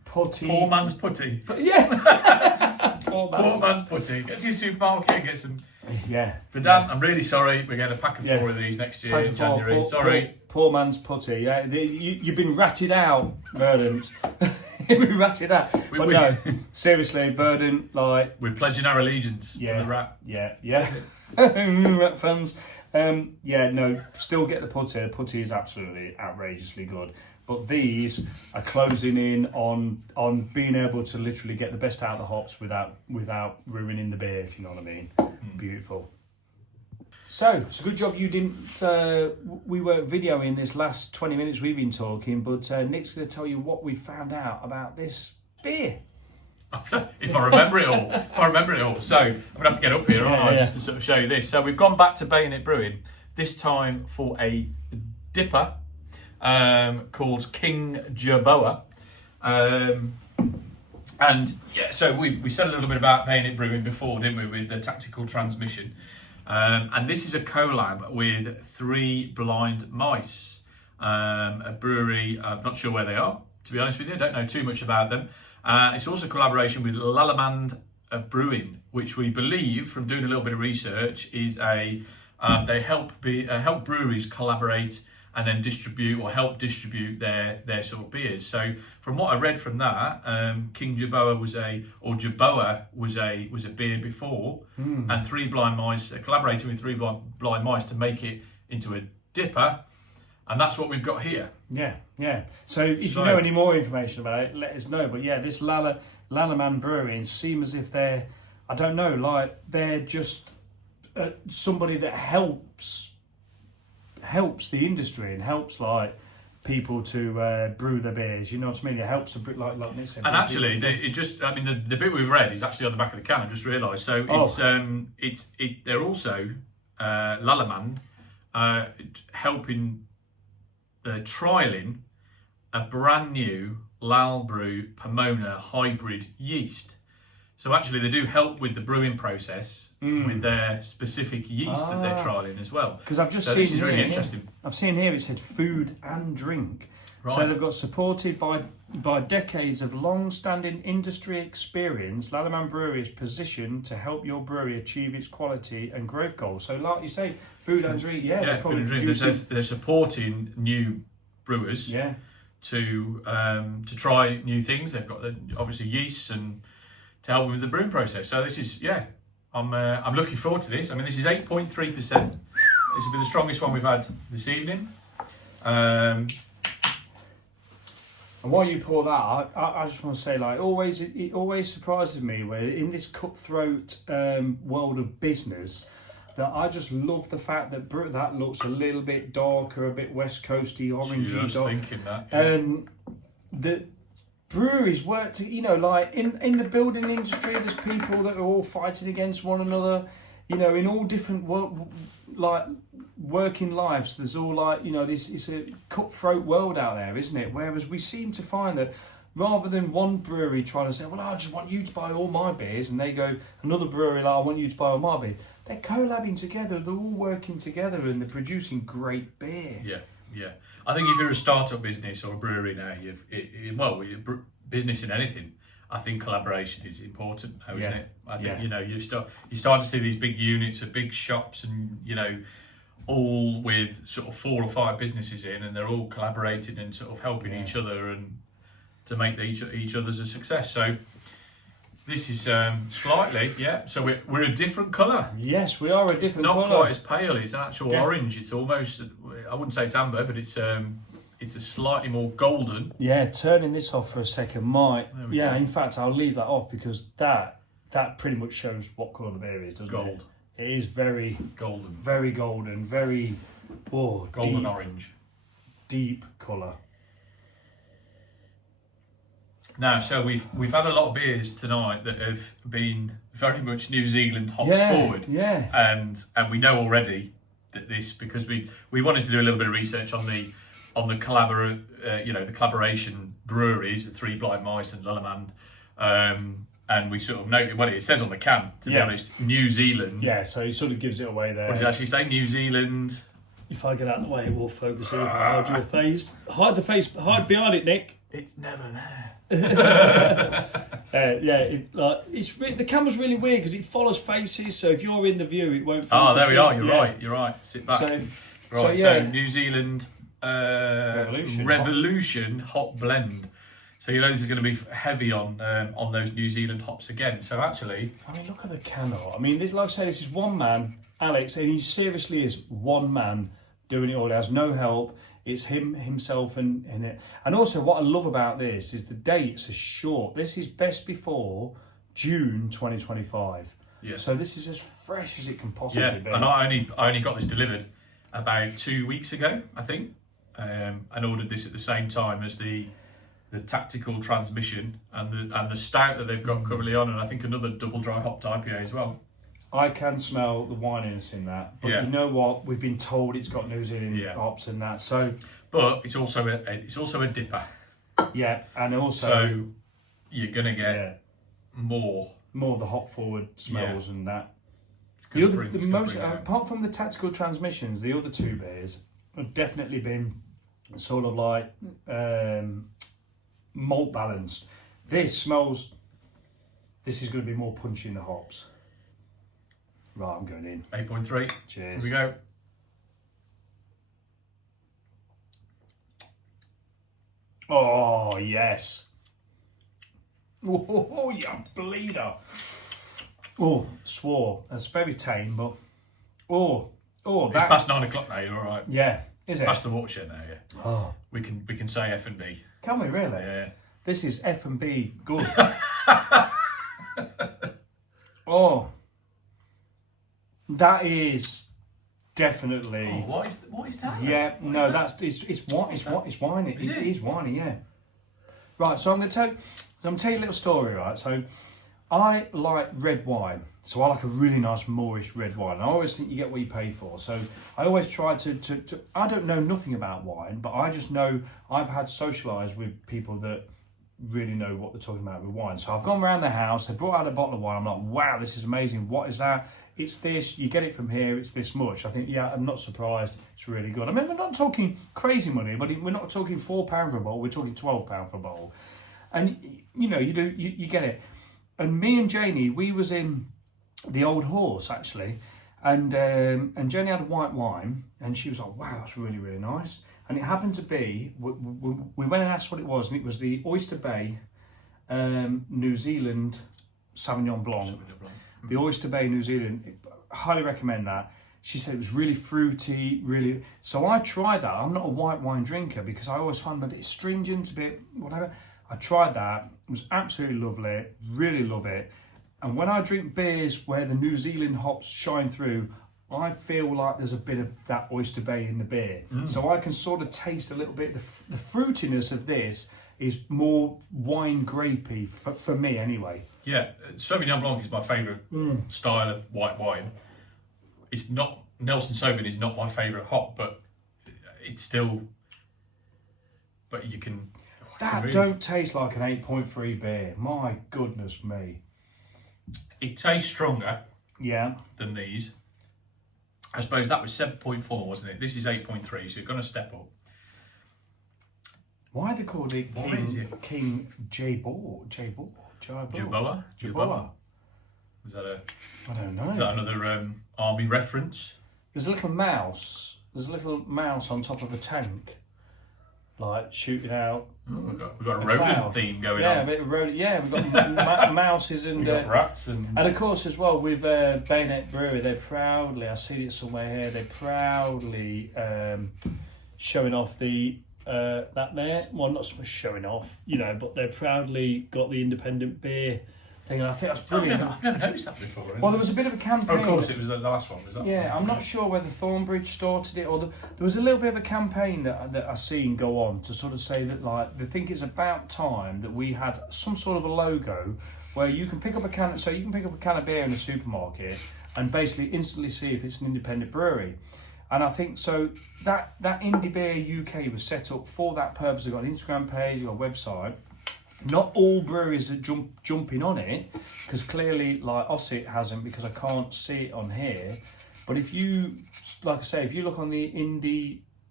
putty. Poor man's putty. Yeah. Poor man's putty. Get to your supermarket and get some. Yeah. But Dan, I'm really sorry. We're getting a pack of 4 of these next year in January. Sorry. Poor man's putty. Yeah, you've been ratted out, Verdant. You've been ratted out. But no, seriously, Verdant, like we're pledging our allegiance to the rat. Yeah. Rat fans. No, still get the putty. The putty is absolutely outrageously good. But these are closing in on being able to literally get the best out of the hops without ruining the beer, if you know what I mean. Beautiful. So, it's a good job you didn't. We were videoing this last 20 minutes we've been talking, but Nick's going to tell you what we found out about this beer. If I remember it all. So, I'm going to have to get up here, aren't I, just to sort of show you this. So, we've gone back to Bayonet Brewing, this time for a dipper called King Jerboa. And yeah, so we said a little bit about Bayonet Brewing before, didn't we, with the tactical transmission. And this is a collab with 3 Blind Mice, a brewery. I'm not sure where they are, to be honest with you. I don't know too much about them. It's also a collaboration with Lalamand Brewing, which we believe, from doing a little bit of research, is they help breweries collaborate and then help distribute their sort of beers. So from what I read from that, King Jerboa was a beer before, and 3 Blind Mice collaborating with 3 Blind Mice to make it into a dipper, and that's what we've got here. Yeah. So if you know any more information about it, let us know. But yeah, this Lalaman Brewing seem as if they're just somebody that helps the industry and helps like people to brew their beers. You know what I mean? It helps to brew, like Nick said. And actually, the bit we've read is actually on the back of the can. I just realised. So they're also Lalaman helping trialing a brand new Lal Brew Pomona hybrid yeast. So actually, they do help with the brewing process with their specific yeast that they're trialing as well. Because I've just seen this is here, really interesting. I've seen here it said food and drink. Right. So they've got supported by decades of long-standing industry experience. Lallemand Brewery is positioned to help your brewery achieve its quality and growth goals. So, like you say, food and drink. Yeah, they're probably they're supporting new brewers. Yeah. To try new things. They've got obviously yeasts and to help with the brewing process. So this is I'm looking forward to this. I mean, this is 8.3%. This will be the strongest one we've had this evening. And while you pour that, I just want to say, like, it always surprises me where in this cutthroat world of business, that I just love the fact that that looks a little bit darker, a bit West Coasty, orangey. Just thinking that. Yeah. The breweries work to, like in the building industry, there's people that are all fighting against one another. In all different working lives, there's all this is a cutthroat world out there, isn't it? Whereas we seem to find that rather than one brewery trying to say, well, I just want you to buy all my beers, and they go, another brewery, like, I want you to buy all my beer. They're collabing together, they're all working together, and they're producing great beer. Yeah. I think if you're a startup business or a brewery now, business in anything, I think collaboration is important now, isn't it? I think, you start to see these big units of big shops and, all with sort of 4 or 5 businesses in, and they're all collaborating and sort of helping each other and to make each other's a success. So this is slightly, so we're a different colour. Yes, we are a different colour. Not quite as pale, it's actual orange. It's almost, I wouldn't say it's amber, but it's a slightly more golden. Yeah, turning this off for a second might. Yeah, in fact, I'll leave that off because that pretty much shows what colour the beer is, doesn't it? Gold. It is very golden. Very golden, very golden deep, orange. Deep colour. Now, so we've had a lot of beers tonight that have been very much New Zealand hops forward. Yeah. And we know already that this, because we wanted to do a little bit of research on the the collaboration breweries, the Three Blind Mice and Lallemand, and we sort of noted what it says on the can. To be honest, New Zealand. Yeah, so he sort of gives it away there. What does it actually say? New Zealand. If I get out of the way, it will focus here. If I hide your face, hide behind it, Nick. It's never there. The camera's really weird because it follows faces. So if you're in the view, it won't. Oh, there we are. You're right. Sit back. So New Zealand Revolution hop blend. So this is going to be heavy on those New Zealand hops again. So actually, I mean, look at the can art. I mean, this, like I say, this is one man, Alex, and he seriously is one man doing it all. He has no help. It's himself in it. And also what I love about this is the dates are short. This is best before June 2025. Yeah. So this is as fresh as it can possibly be. And I only got this delivered about 2 weeks ago, I think, and ordered this at the same time as the tactical transmission and the stout that they've got currently on, and I think another double dry hopped IPA as well. I can smell the wininess in that, but you know what? We've been told it's got New Zealand hops and that. So, but it's also a dipper. Yeah, and also so you're gonna get more of the hop forward smells and that. Apart from the tactical transmissions, the other 2 beers have definitely been sort of like malt balanced. This is going to be more punchy in the hops. Right, I'm going in. 8.3. Cheers. Here we go. Oh, yes. Oh, you bleeder. Oh, swore. That's very tame, but... Oh, it's past 9 o'clock now, you're all right. Yeah, is it? Past the watershed now, yeah. Oh. We can say F&B. Can we really? Yeah. This is F&B good. Oh. That is definitely. Oh, what is that? Yeah, no, it's whiny. It is whiny, yeah. Right, so I'm going to tell you a little story, right? So I like red wine, so I like a really nice Moorish red wine. And I always think you get what you pay for. So I always try to I don't know nothing about wine, but I just know I've had socialised with people that really know what they're talking about with wine. So I've gone around the house, they brought out a bottle of wine, I'm like, wow, this is amazing, what is that? It's this, you get it from here, it's this much. I think, yeah, I'm not surprised, it's really good. I mean, we're not talking crazy money, but we're not talking £4 for a bottle, we're talking £12 for a bottle. And, you know, you get it. And me and Janie, we was in the Old Horse, actually, and Janie had a white wine, and she was like, wow, that's really, really nice. And it happened to be, we went and asked what it was, and it was the Oyster Bay New Zealand Sauvignon Blanc. The Oyster Bay New Zealand, highly recommend that. She said it was really fruity, really. So I tried that. I'm not a white wine drinker because I always find them a bit stringent, a bit whatever. I tried that. It was absolutely lovely. Really love it. And when I drink beers where the New Zealand hops shine through, I feel like there's a bit of that Oyster Bay in the beer. So I can sort of taste a little bit. The fruitiness of this is more wine grapey for me anyway. Yeah, Sauvignon Blanc is my favourite style of white wine. It's not, Nelson Sauvin is not my favourite hop, but it's still, but you can... That really don't taste like an 8.3 beer. My goodness me. It tastes stronger yeah, than these. I suppose that was 7.4, wasn't it? This is 8.3, so you're going to step up. Why are they called it King Jaboa? Is that a? I don't know. Is that another army reference? There's a little mouse. There's a little mouse on top of a tank, like shooting out. We've got a rodent theme going on. Yeah, a bit of rodent. Yeah, we've got mouses and we've got rats and of course as well with BAYONET Brewery. They're proudly, I see it somewhere here. They're proudly showing off the that there. Well, not so much showing off, you know, but they're proudly got the independent beer thing. And I think that's brilliant. I've never noticed that before. Well, there was a bit of a campaign. Oh, of course, it was the last one. Was that? Yeah, I'm not sure whether Thornbridge started it or there was a little bit of a campaign that I seen go on to sort of say that like they think it's about time that we had some sort of a logo where you can pick up a can. So you can pick up a can of beer in a supermarket and basically instantly see if it's an independent brewery. And I think so that Indie Beer UK was set up for that purpose. They've got an Instagram page, they've got a website. Not all breweries are jumping on it, because clearly, like Ossett hasn't, because I can't see it on here. But if you, like I say, if you look on the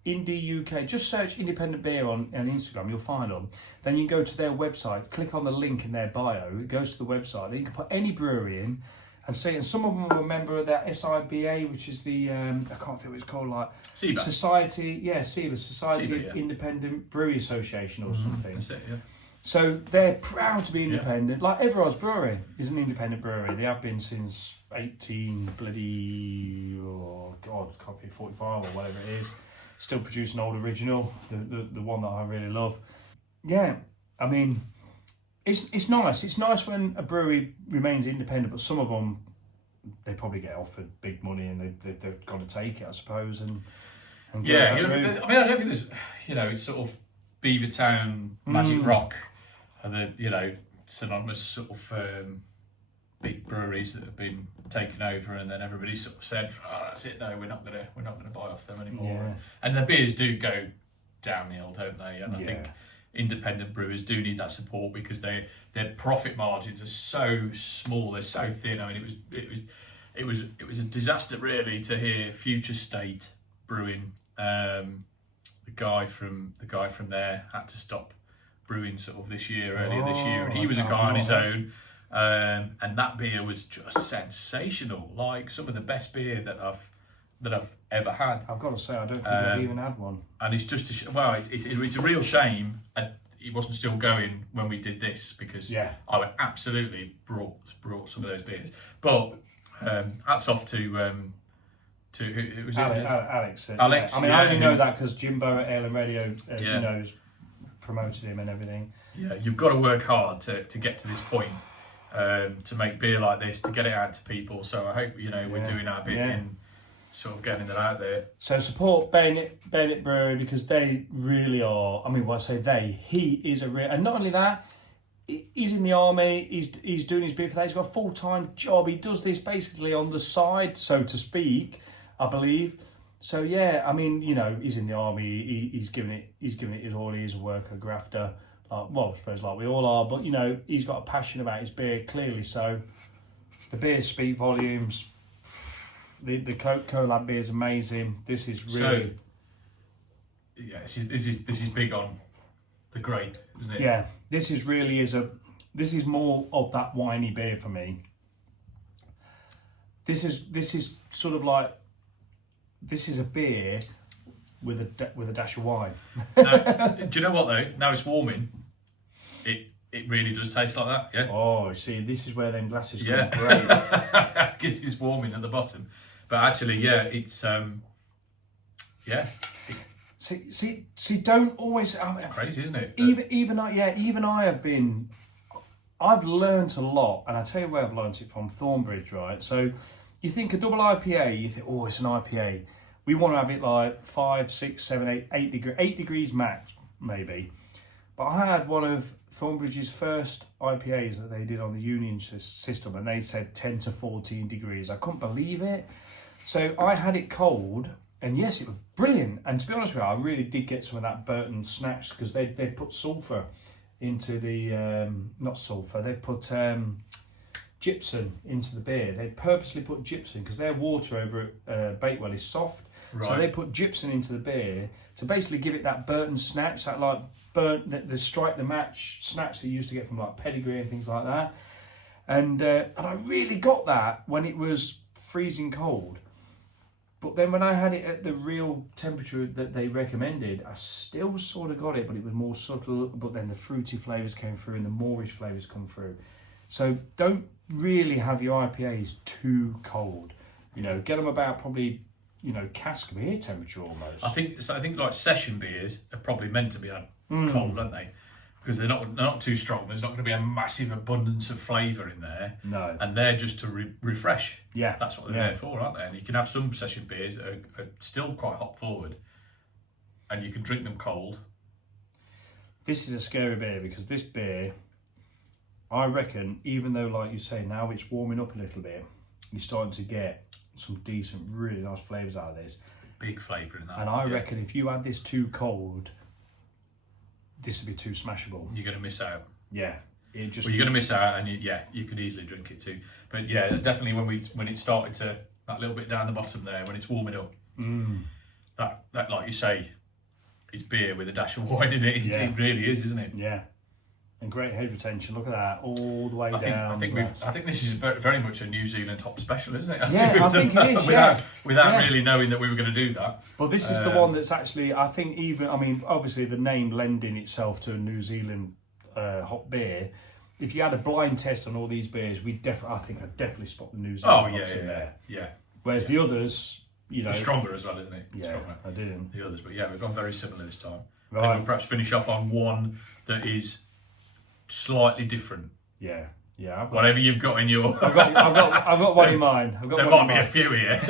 Indie UK, just search independent beer on Instagram, you'll find them. Then you go to their website, click on the link in their bio, it goes to the website. Then you can put any brewery in and see. And some of them are a member of that SIBA, which is the I can't think what it's called, like SIBA. Society, yeah, SIBA, Society SIBA, of yeah. Independent Brewery Association or something. That's it, yeah. So they're proud to be independent. Like Everard's Brewery is an independent brewery. They have been since 45 or whatever it is. Still produce an old original, the one that I really love. Yeah, I mean, it's nice. It's nice when a brewery remains independent, but some of them, they probably get offered big money and they've got to take it, I suppose. And yeah, I mean, I don't think there's, you know, it's sort of Beavertown, Magic Rock, and the, you know, synonymous sort of big breweries that have been taken over, and then everybody sort of said, "Oh, that's it. No, we're not gonna buy off them anymore." Yeah. And the beers do go downhill, don't they? And I think independent brewers do need that support because their profit margins are so small, they're so thin. I mean, it was a disaster really to hear Future State Brewing, the guy from there had to stop brewing sort of earlier this year, and he was a guy on his own, and that beer was just sensational, like some of the best beer that I've ever had. I've got to say, I don't think I've even had one. And it's just it's a real shame it wasn't still going when we did this, because I would absolutely brought some of those beers. But hats off to who it was Alex. Alex. I mean, I only know that because Jimbo at Ale and Radio, promoted him and everything. Yeah, you've got to work hard to get to this point, to make beer like this, to get it out to people. So I hope we're doing our bit in sort of getting that out there. So support BAYONET Brewery, because they really are. I mean, when I say they, he is a real, and not only that, he's in the army. He's doing his bit for that. He's got a full-time job. He does this basically on the side, so to speak, I believe. So yeah, I mean, he's in the army. He's giving it his all. He's a worker, grafter, well, I suppose like we all are, but you know, he's got a passion about his beer, clearly so. The beers speak volumes. The Collab beer is amazing. This is really... So, yeah, this is big on the grape, isn't it? Yeah, this is really this is more of that winey beer for me. This is sort of like, this is a beer with a dash of wine. Now, do you know what though? Now it's warming. It really does taste like that. Yeah. Oh, see, this is where them glasses come Yeah. great. Because it's warming at the bottom, but actually, yeah, it's yeah. See, don't always. Crazy, isn't it? Even I have been. I've learnt a lot, and I tell you where I've learnt it from. Thornbridge, right? So, you think a double IPA, you think, oh, it's an IPA. We want to have it like 5, 6, 7, 8 degrees max, maybe. But I had one of Thornbridge's first IPAs that they did on the Union system, and they said 10 to 14 degrees. I couldn't believe it. So I had it cold, and yes, it was brilliant. And to be honest with you, I really did get some of that Burton snatch, because they put sulphur into the, not sulphur, they've put gypsum into the beer. They purposely put gypsum, because their water over at Bakewell is soft. Right. So they put gypsum into the beer to basically give it that Burton snatch, that like the strike the match snatch that you used to get from like Pedigree and things like that. And I really got that when it was freezing cold. But then when I had it at the real temperature that they recommended, I still sort of got it, but it was more subtle. But then the fruity flavours came through and the moreish flavours come through. So don't really have your IPAs too cold. You know, get them about probably, you know, cask beer temperature almost. I think like session beers are probably meant to be cold, aren't they? Because they're not too strong. There's not going to be a massive abundance of flavour in there. No. And they're just to refresh. Yeah. That's what they're there for, aren't they? And you can have some session beers that are still quite hop forward, and you can drink them cold. This is a scary beer, because this beer, I reckon, even though, like you say, now it's warming up a little bit, you're starting to get some decent, really nice flavours out of this. Big flavour in that. And I reckon if you had this too cold, this would be too smashable. You're going to miss out. Yeah. You're going to miss out, and you could easily drink it too. But yeah, definitely when it started to, that little bit down the bottom there, when it's warming up, that like you say, is beer with a dash of wine in it. It really is, isn't it? Yeah. And great head retention. Look at that, all the way down. I think this is very much a New Zealand hop special, isn't it? I think it is. Without really knowing that we were going to do that. But this is the one that's actually, I think, obviously the name lending itself to a New Zealand hop beer. If you had a blind test on all these beers, I'd definitely spot the New Zealand hops in there. Yeah. Whereas the others, you know, it's stronger as well, isn't it? Yeah, stronger. I didn't. The others, but yeah, we've gone very similar this time. Right. And we'll perhaps finish off on one that is slightly different. Yeah. Whatever you've got in your... I've got one in mind. There might be a few here.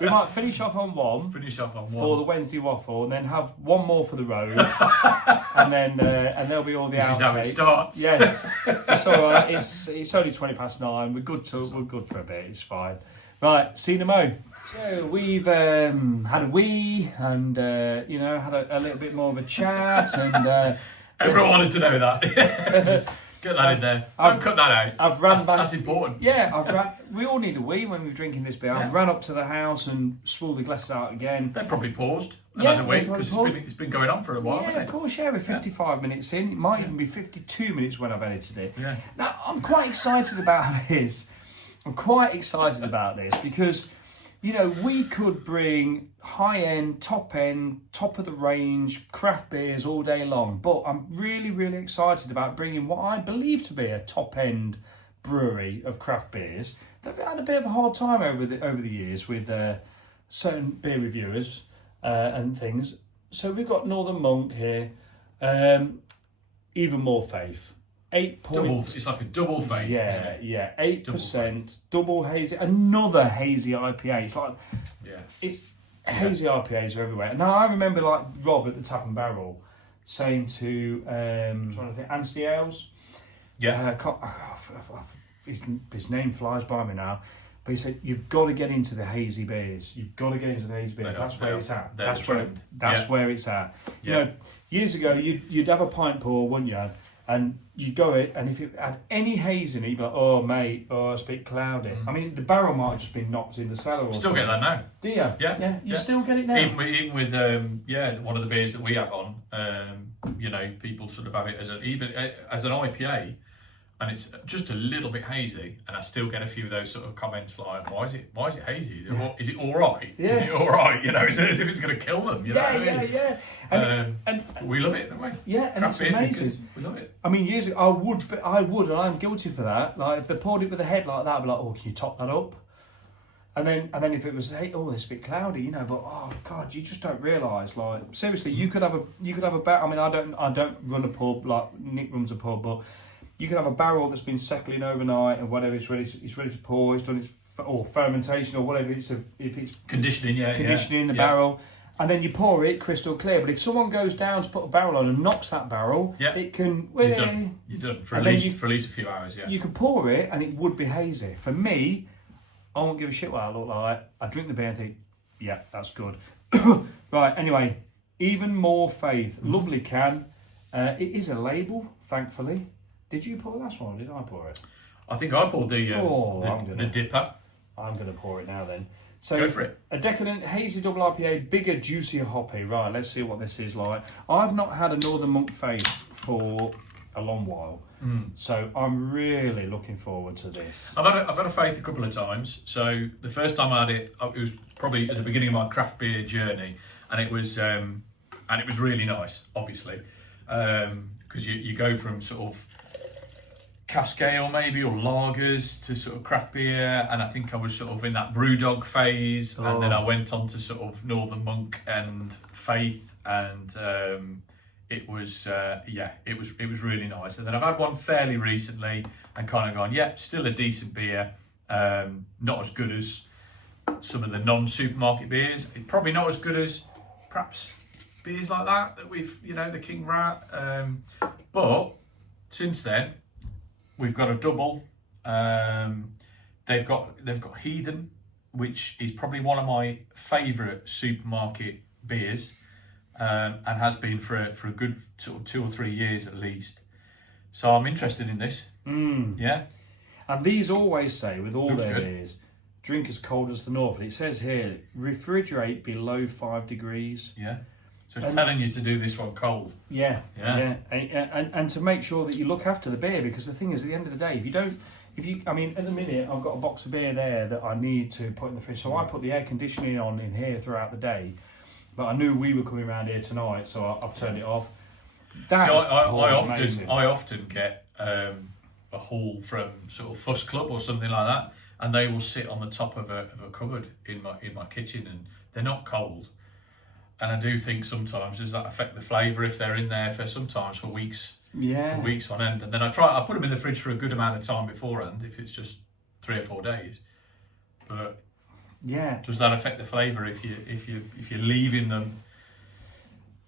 We might finish off on one. For the Wednesday Waffle, and then have one more for the road. and there'll be all the outtakes. This is how it starts. Yes. It's all right. It's only 9:20. We're good for a bit. It's fine. Right, see you tomorrow. So we've had a wee and, had a little bit more of a chat and... Everyone wanted to know that. Just get that in there. Don't cut that out. That's important. Yeah, we all need a wee when we're drinking this beer. I've ran up to the house and swilled the glasses out again. They're probably paused another week, because it's been going on for a while. Yeah, of course, we're 55 minutes in. It might even be 52 minutes when I've edited it. Yeah. Now, I'm quite excited about this. Because... you know, we could bring high-end, top-end, top-of-the-range craft beers all day long, but I'm really, really excited about bringing what I believe to be a top-end brewery of craft beers. They've had a bit of a hard time over the years with certain beer reviewers and things. So we've got Northern Monk here, Even More Faith. 8 points. It's like a double face. Yeah, 8%, double hazy, another hazy IPA. It's like, it's hazy IPAs are everywhere. Now I remember like Rob at the Tap and Barrel saying to, I'm trying to think, Anstey Ales. Yeah. His name flies by me now. But he said, you've got to get into the hazy beers. You've got to get into the hazy beers. That's where it's at. That's where it's at. You know, years ago, you'd have a pint pour, wouldn't you? And you'd go it, and if it had any haze in it, you'd be like, oh, mate, it's a bit cloudy. I mean, the barrel might have just been knocked in the cellar or Still something. get that now. Do you? Yeah. You still get it now? Even with one of the beers that we have on, you know, people sort of have it as an IPA, and it's just a little bit hazy, and I still get a few of those sort of comments like, why is it hazy? Is it all right? Yeah. Is it all right? You know, it's as if it's going to kill them. You know what I mean? Yeah. And we love it, don't we? Yeah, and Craft it's amazing. We love it. I mean, years ago, I would, and I'm guilty for that. Like, if they poured it with a head like that, I'd be like, oh, can you top that up? And then if it was, hey, it's a bit cloudy, you know, but oh god, you just don't realise. Like, seriously, you could have a barrel. I mean, I don't run a pub like Nick runs a pub, but you could have a barrel that's been settling overnight and whatever, it's ready to pour. It's done its fermentation or whatever. If it's conditioning, the barrel. And then you pour it crystal clear. But if someone goes down to put a barrel on and knocks that barrel, it can... You're done. For at least a few hours, You could pour it and it would be hazy. For me, I won't give a shit what I look like. I drink the beer and think, yeah, that's good. Right, anyway, Even More Faith. Lovely can. It is a label, thankfully. Did you pour this one or did I pour it? I think I poured the dipper. I'm going to pour it now then. So, go for it. A decadent hazy double IPA, bigger, juicier, hoppy. Right, let's see what this is like. I've not had a Northern Monk Faith for a long while, so I'm really looking forward to this. I've had a Faith a couple of times. So the first time I had it was probably at the beginning of my craft beer journey, and it was really nice, obviously, because you go from sort of cask ale maybe or lagers to sort of craft beer, and I think I was sort of in that brewdog phase, and then I went on to sort of Northern Monk and Faith, and it was really nice. And then I've had one fairly recently and kind of gone, still a decent beer, not as good as some of the non-supermarket beers, probably not as good as perhaps beers like that we've, the King Rat, but since then we've got a double. They've got Heathen, which is probably one of my favourite supermarket beers, and has been for a good sort of 2 or 3 years at least. So I'm interested in this. Yeah. And these always say with all their beers, drink as cold as the north. It says here, refrigerate below 5 degrees. Yeah. So it's telling you to do this one cold. Yeah. And to make sure that you look after the beer, because the thing is, at the end of the day, I mean, at the minute, I've got a box of beer there that I need to put in the fridge. So I put the air conditioning on in here throughout the day. But I knew we were coming around here tonight, so I've turned it off. I often get a haul from sort of Fuss Club or something like that, and they will sit on the top of a cupboard in my kitchen, and they're not cold. And I do think sometimes does that affect the flavour if they're in there for weeks. Yeah. For weeks on end, and then I put them in the fridge for a good amount of time beforehand if it's just 3 or 4 days. But does that affect the flavour if you're leaving them?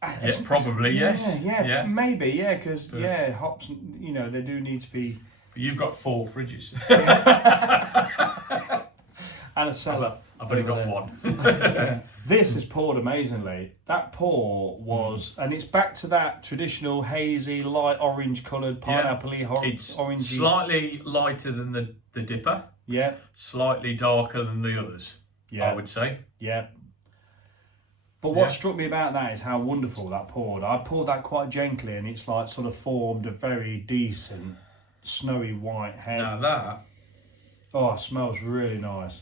Yeah, probably yes. Yeah, maybe because hops, they do need to be. But you've got 4 fridges and a cellar. I've only got one. This is poured amazingly. That pour was, and it's back to that traditional hazy, light orange coloured pineapple-y, it's orangey. Slightly lighter than the dipper. Yeah. Slightly darker than the others. Yeah. I would say. Yeah. But what struck me about that is how wonderful that poured. I poured that quite gently, and it's like sort of formed a very decent snowy white head. Now that. It smells really nice.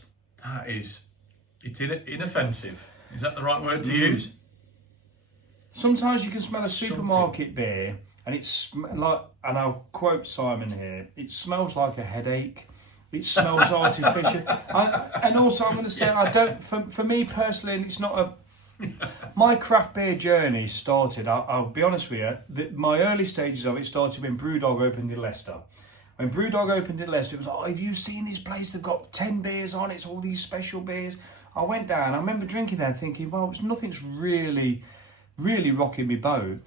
It's inoffensive. Is that the right word to use? Sometimes you can smell a supermarket beer, and it's like, and I'll quote Simon here, it smells like a headache. It smells artificial. And also, I'm going to say, I don't. For me personally, and it's not a. My craft beer journey started. I'll be honest with you. My early stages of it started when Brewdog opened in Leicester. When Brewdog opened in Leicester, it was have you seen this place? They've got 10 beers on. It's all these special beers. I went down. I remember drinking there, thinking, well, nothing's really, really rocking me boat.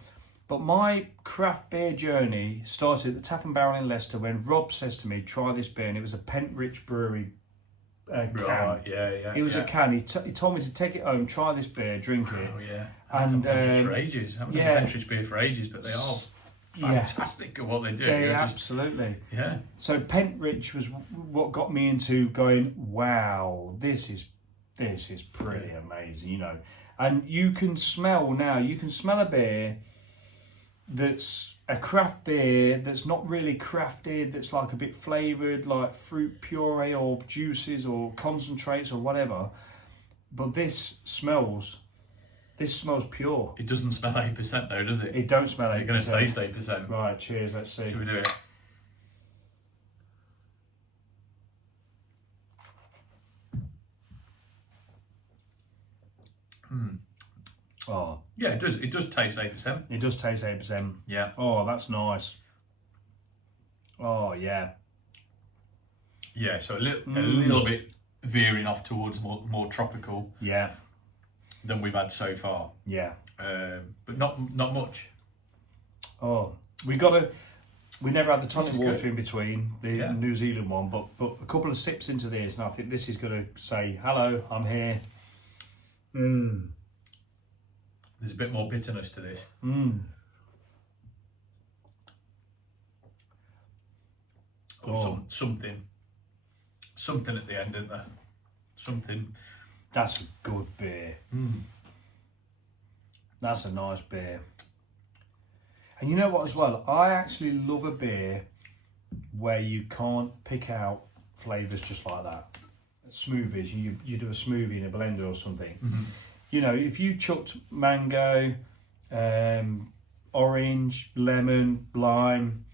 But my craft beer journey started at the Tap and Barrel in Leicester when Rob says to me, try this beer. And it was a Pentrich Brewery can. Right, yeah. It was a can. He told me to take it home, try this beer, drink it. Oh, yeah. And Pentridge for ages. I haven't done Pentridge beer for ages, but they are fantastic at what they do. Absolutely. Yeah. So Pentridge was what got me into going, wow, this is pretty amazing, you know. And you can smell a beer that's a craft beer that's not really crafted, that's like a bit flavoured, like fruit puree or juices or concentrates or whatever. But this smells pure. It doesn't smell 8% though, does it? It don't smell 8%. Is it going to taste 8%? Right, cheers, let's see. Should we do it? Oh. Yeah, it does. It does taste 8%. It does taste 8%. Yeah. Oh, that's nice. Oh, yeah. Yeah, so a little bit veering off towards more tropical. Yeah. Than we've had so far. Yeah. But not much. Oh, we never had the tonic water in between the New Zealand one, but a couple of sips into this, and I think this is going to say, hello, I'm here. There's a bit more bitterness to this. Something at the end, isn't there? Something. That's a good beer. That's a nice beer. And you know what as well? I actually love a beer where you can't pick out flavours just like that. Smoothies, you do a smoothie in a blender or something. You know, if you chucked mango, orange, lemon, lime,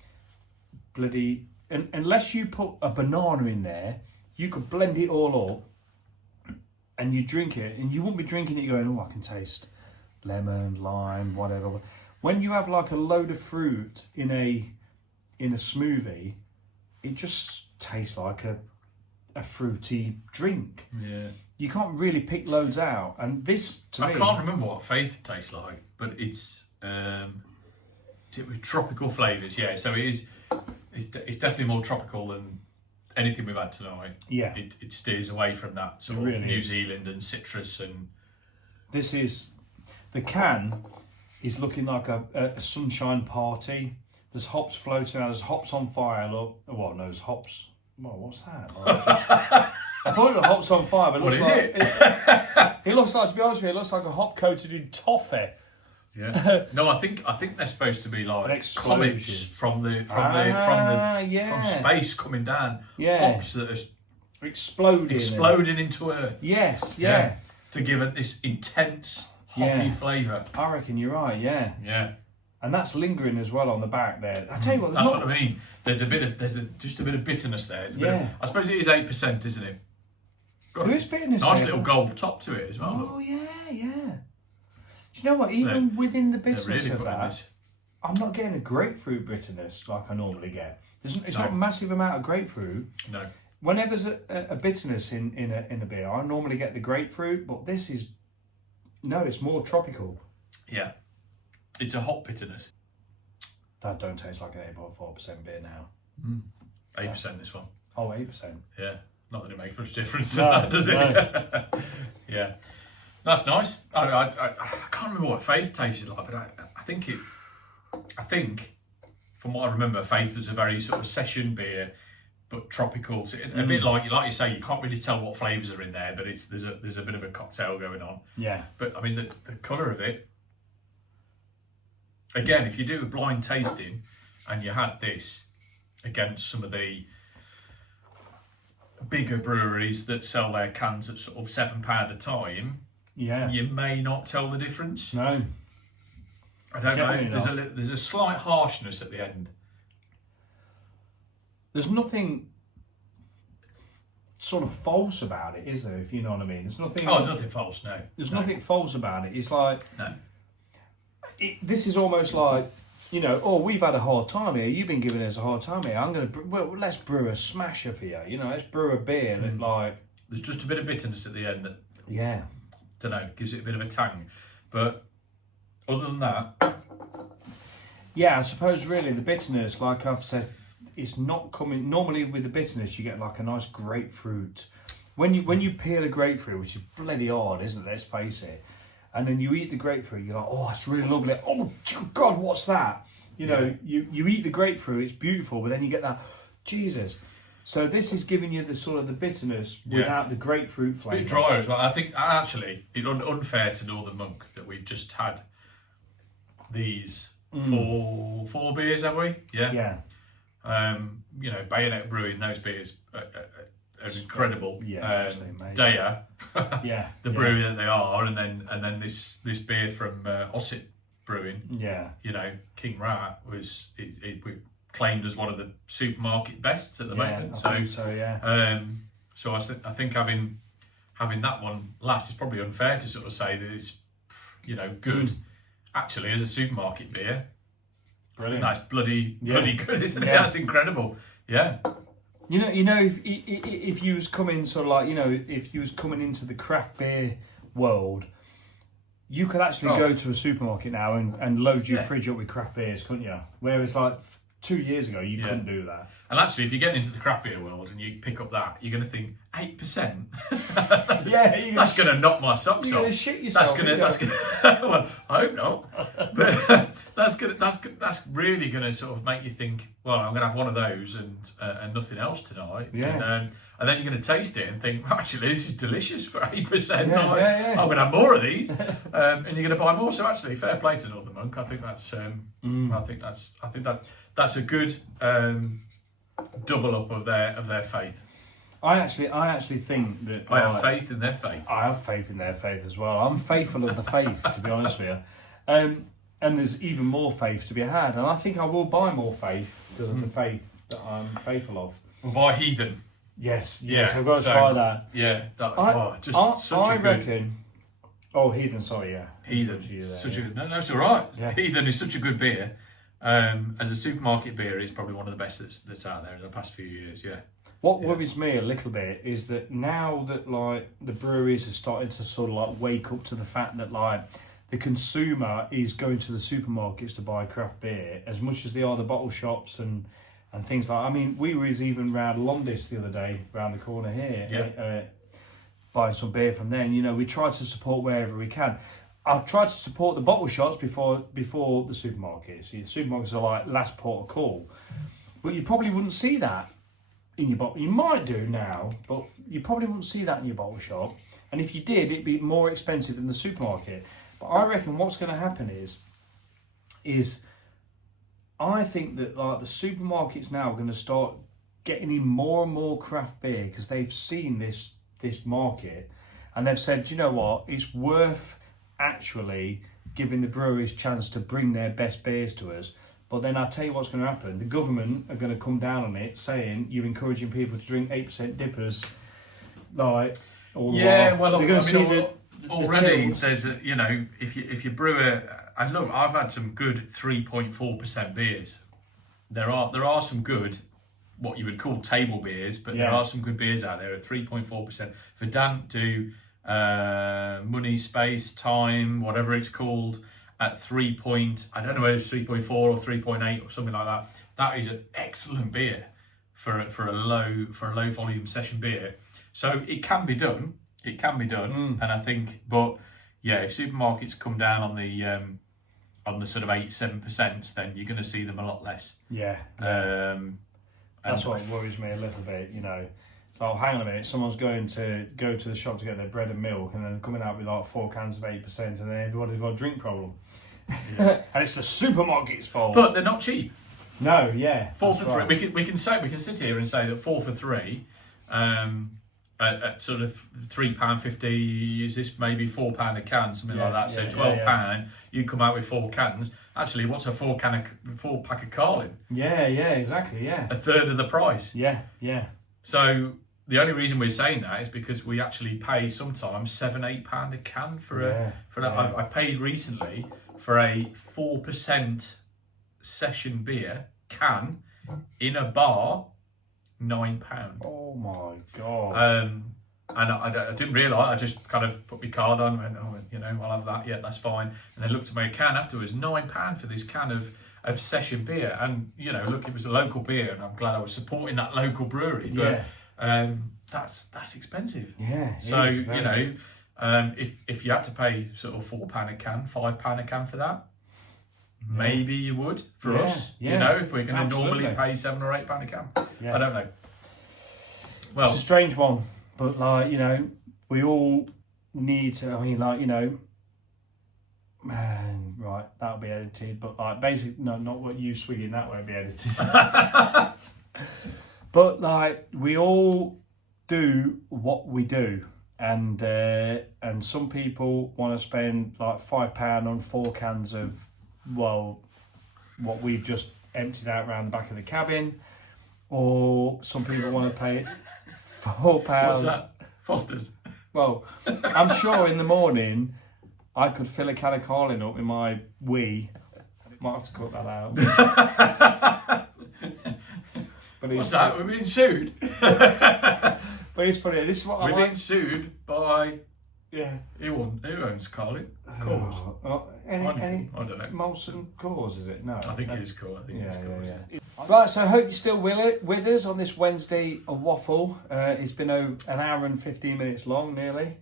unless you put a banana in there, you could blend it all up and you drink it, and you won't be drinking it going, oh, I can taste lemon, lime, whatever. When you have like a load of fruit in a smoothie, it just tastes like a fruity drink. Yeah. You can't really pick loads out, and this to me, I can't remember what Faith tastes like, but it's tropical flavours. Yeah, so it's definitely more tropical than anything we've had tonight. Yeah, it steers away from that sort of New Zealand and citrus, and this is the can is looking like a sunshine party. There's hops floating out. There's hops on fire. Look, well, no, there's hops. Well, what's that? I thought it was hops on fire, but it what looks is like, it looks like, to be honest with you, it looks like a hop coated in toffee. Yeah. No, I think they're supposed to be like comets from space coming down. Yeah. Hops that are exploding into Earth. Yes. Yeah. To give it this intense hoppy flavour. I reckon you're right. Yeah. Yeah. And that's lingering as well on the back there. I tell you what, that's what I mean. There's just a bit of bitterness there. I suppose it is 8%, isn't it? There is bitterness. Nice little gold top to it as well. Oh yeah. Do you know what? Even within the bitterness of that, I'm not getting a grapefruit bitterness like I normally get. It's not a massive amount of grapefruit. No. Whenever there's a bitterness in a beer, I normally get the grapefruit, but this is it's more tropical. Yeah. It's a hot bitterness. That don't taste like an 8.4% beer now. 8% this one. Oh, 8%. Yeah. Not that it makes much difference to that, does it? No. Yeah. That's nice. I can't remember what Faith tasted like, but I think from what I remember, Faith was a very sort of session beer, but tropical. So a bit like you say, you can't really tell what flavours are in there, but there's a bit of a cocktail going on. Yeah. But I mean the colour of it. Again, if you do a blind tasting and you had this against some of the bigger breweries that sell their cans at sort of £7 a time, you may not tell the difference. No, I don't know. There's a slight harshness at the end. There's nothing sort of false about it, is there? If you know what I mean. There's nothing. Oh, there's nothing false. No. There's nothing false about it. It's like no. This is almost like, we've had a hard time here. You've been giving us a hard time here. Let's brew a smasher for you. Let's brew a beer that like. There's just a bit of bitterness at the end that. Yeah. Don't know. Gives it a bit of a tang, but other than that. Yeah, I suppose really the bitterness, like I've said, it's not coming. Normally with the bitterness, you get like a nice grapefruit when you peel a grapefruit, which is bloody hard, isn't it? Let's face it. And then you eat the grapefruit, you're like, oh, that's really lovely. Oh God, what's that? You know, you eat the grapefruit, it's beautiful, but then you get that, Jesus. So this is giving you the sort of the bitterness without the grapefruit flavour. A bit drier as well. I think actually it's unfair to Northern Monk that we've just had these four beers, have we? Yeah. You know, Bayonet Brewing, those beers are incredible. Yeah, Daya, the brewery that they are, and then this beer from Ossip Brewing. Yeah. You know, King Rat was we claimed as one of the supermarket bests at the moment. I think so yeah. So I think having that one last is probably unfair to sort of say that it's, you know, good. Actually, as a supermarket beer, brilliant. That's bloody good, isn't it? That's incredible. Yeah. You know, if you was coming sort of like, you know, if you was coming into the craft beer world, you could actually go to a supermarket now and load your fridge up with craft beers, couldn't you? Whereas like 2 years ago, you couldn't do that. And actually, if you get into the craft beer world and you pick up that, you're going to think 8%. That's going to knock my socks off. You're going to shit yourself. That's going to. Well, I hope not. But that's really going to sort of make you think. Well, I'm going to have one of those and nothing else tonight. Yeah. And then you're going to taste it and think, well, actually, this is delicious for 8%. I'm going to have more of these, and you're going to buy more. So actually, fair play to Northern Monk. I think that's. I think that's a good double up of their faith. I actually think that I have faith in their faith. I have faith in their faith as well. I'm faithful of the faith, to be honest with you. And there's even more faith to be had. And I think I will buy more faith because of the faith that I'm faithful of. We'll buy Heathen. Yes, I've got to try that. Yeah, that's such a good... reckon... Oh, Heathen, sorry, yeah. Heathen. No, it's all right. Yeah. Heathen is such a good beer. As a supermarket beer, it's probably one of the best that's out there in the past few years, What worries me a little bit is that now that like the breweries are starting to sort of like wake up to the fact that like the consumer is going to the supermarkets to buy craft beer as much as they are the bottle shops and things like. I mean, we was even round Londis the other day, round the corner here, buying some beer from there. And, you know, we try to support wherever we can. I've tried to support the bottle shops before the supermarkets. The supermarkets are like last port of call, but you probably wouldn't see that in your bottle. You might do now, but you probably wouldn't see that in your bottle shop. And if you did, it'd be more expensive than the supermarket. But I reckon what's going to happen is I think that like the supermarkets now are going to start getting in more and more craft beer because they've seen this market and they've said, do you know what, it's worth actually giving the breweries a chance to bring their best beers to us. But then I'll tell you what's going to happen. The government are going to come down on it saying you're encouraging people to drink 8% dippers. Like, all yeah, well, they're going to see already there's a, you know, if you brew and look, I've had some good 3.4% beers. There are some good, what you would call table beers, but there are some good beers out there at 3.4%. DIDNT do Money, Space, Time, whatever it's called, at I don't know whether it's 3.4 or 3.8 or something like that. That is an excellent beer for a low volume session beer. So it can be done. And I think, but yeah, if supermarkets come down on the sort of 8-7%, then you're going to see them a lot less. Yeah. That's what worries me a little bit, you know. So hang on a minute, someone's going to go to the shop to get their bread and milk and then coming out with like 4 cans of 8% and then everybody's got a drink problem. Yeah. And it's the supermarket's fault. But they're not cheap. No, yeah. 4 for $3. We can sit here and say that 4 for $3 at sort of £3.50 is this maybe £4 a can, something like that. So £12, you come out with 4 cans. Actually, what's a 4 pack of Carlin? Yeah, exactly, yeah. A third of the price. Yeah. So the only reason we're saying that is because we actually pay sometimes £7-8 a can for that. Yeah. I paid recently for a 4% session beer can in a bar, £9. Oh my god! And I didn't realise. I just kind of put my card on and went, oh, you know, I'll have that. Yeah, that's fine. And then looked at my can afterwards. £9 for this can of session beer. And you know, look, it was a local beer, and I'm glad I was supporting that local brewery. But that's expensive. Yeah. So you know, if you had to pay sort of £4 a can, £5 a can for that, maybe you would for us. You know, if we're going to normally pay £7 or £8 a can. I don't know. Well, it's a strange one, but like, you know, we all need to. I mean, like, you know, man, right? That'll be edited, but like, basically, no, not what you swinging. That won't be edited. But like, we all do what we do, and some people want to spend like £5 on 4 cans of, well, what we've just emptied out around the back of the cabin, or some people want to pay £4. What's that? Foster's. Well, I'm sure in the morning I could fill a can of Carling up in my wee. Might have to cut that out. But what's that? We're being sued. But it's funny. This is what we're being sued by. Yeah. Who owns Carling? Cause. Any I don't know. Molson Cause, is it? No. I think it is Cause. I think it's Cause. Yeah. Right, so I hope you're still with us on this Wednesday Waffle. It's been an hour and 15 minutes long, nearly.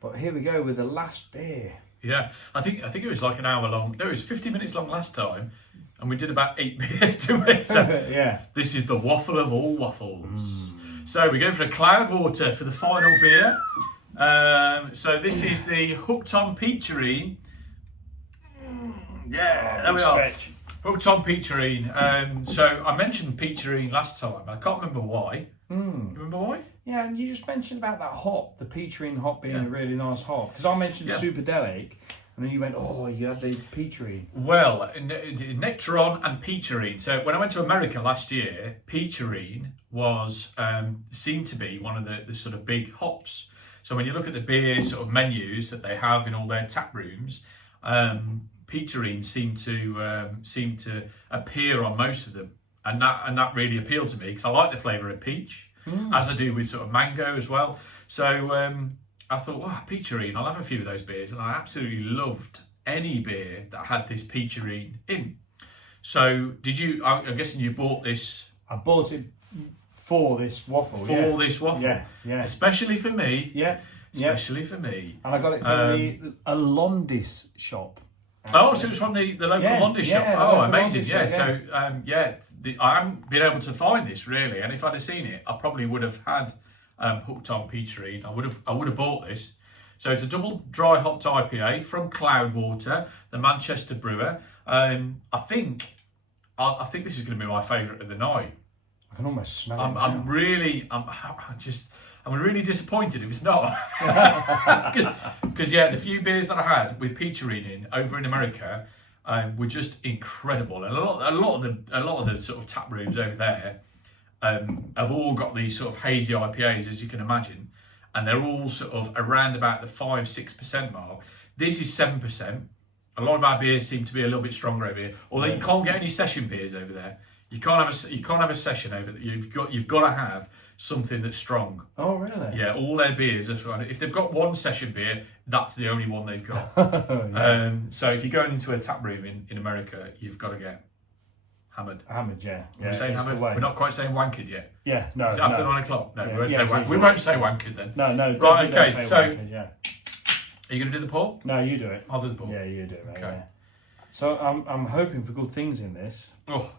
But here we go with the last beer. Yeah, I think it was like an hour long. No, it was 50 minutes long last time, and we did about 8 beers to it. So yeah. This is the waffle of all waffles. So we're going for a Cloudwater for the final beer. So this is the Hooked on Peacherine. Yeah, there we are. Hooked on Peacherine. So I mentioned Peacherine last time. I can't remember why. You remember why? Yeah, and you just mentioned about that hop, the Peacherine hop being a really nice hop. Because I mentioned Superdelic, and then you went, oh, you had the Peacherine. Well, Nectaron and Peacherine. So when I went to America last year, Peacherine was seemed to be one of the sort of big hops. So when you look at the beer sort of menus that they have in all their tap rooms, Peacherine seemed to appear on most of them, and that really appealed to me because I like the flavour of peach, as I do with sort of mango as well. So I thought, oh, Peacherine, I'll have a few of those beers, and I absolutely loved any beer that had this Peacherine in. So did you? I'm guessing you bought this. I bought it for this waffle. This waffle, yeah, especially for me. Yeah, especially for me. And I got it from a Londis shop. Actually. Oh, so it was from the local Londis shop. Oh, amazing! Shop, So I haven't been able to find this really, and if I'd have seen it, I probably would have had Hooked on Peacherine. I would have bought this. So it's a double dry hopped IPA from Cloudwater, the Manchester brewer. I think this is going to be my favourite of the night. I can almost smell it. I'm really disappointed if it's not, because the few beers that I had with Peacherine in over in America were just incredible, and a lot of the sort of tap rooms over there have all got these sort of hazy IPAs, as you can imagine, and they're all sort of around about the 5-6% mark. This is 7%. A lot of our beers seem to be a little bit stronger over here, although you can't get any session beers over there. You can't have a session over there. You've got to have something that's strong. Oh, really? Yeah, all their beers are. If they've got one session beer, that's the only one they've got. So if you're going into a tap room in America, you've got to get hammered. Hammered, yeah. We're saying hammered. We're not quite saying wankered yet. Yeah, no. It's after 9 o'clock. No, we won't say wankered then. No. Right, okay. So, wankered, are you going to do the pour? No, you do it. I'll do the pour. Yeah, you do it. Okay. Yeah. So I'm hoping for good things in this. Oh.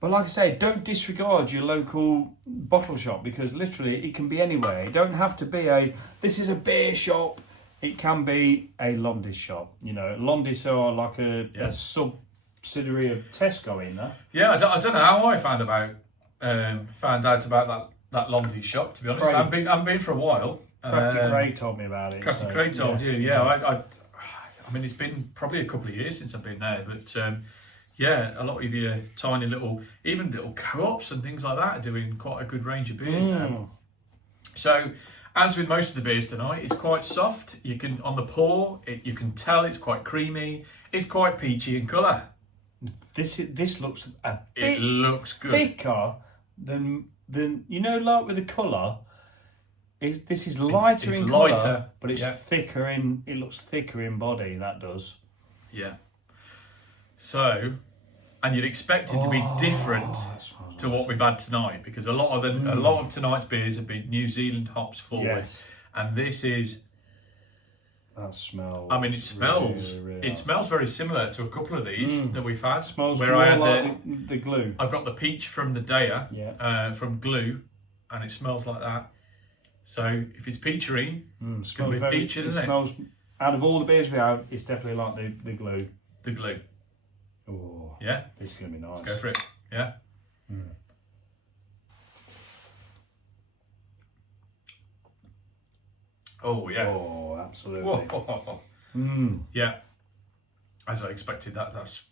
But like I say, don't disregard your local bottle shop, because literally it can be anywhere. It don't have to be this is a beer shop. It can be a Londis shop. You know, Londis are like a subsidiary of Tesco in that. Yeah, I don't know how I found out about that Londis shop, to be honest. I haven't been for a while. Crafty Craig told me about it. Crafty Craig told you, yeah. I mean, it's been probably a couple of years since I've been there, but a lot of your tiny little co-ops and things like that are doing quite a good range of beers now. So, as with most of the beers tonight, it's quite soft. You can, on the pour, you can tell it's quite creamy. It's quite peachy in colour. This looks a bit it looks good. Thicker than you know, like with the colour. This is lighter in colour, but it's thicker in. It looks thicker in body. That does. Yeah. So, and you'd expect it to be different to what we've had tonight, because a lot of tonight's beers have been New Zealand hops forward, and this is. That smells. I mean, it smells. Really it smells very similar to a couple of these that we've had. Smells where more I had like the glue. I've got the peach from the Daya, from glue, and it smells like that. So if it's peacherine, it's going to be peach, isn't it? Smells. Out of all the beers we have, it's definitely like the glue. The glue. Oh. Yeah. This is going to be nice. Let's go for it. Yeah. Oh yeah. Oh, absolutely. Whoa. Yeah. As I expected, that's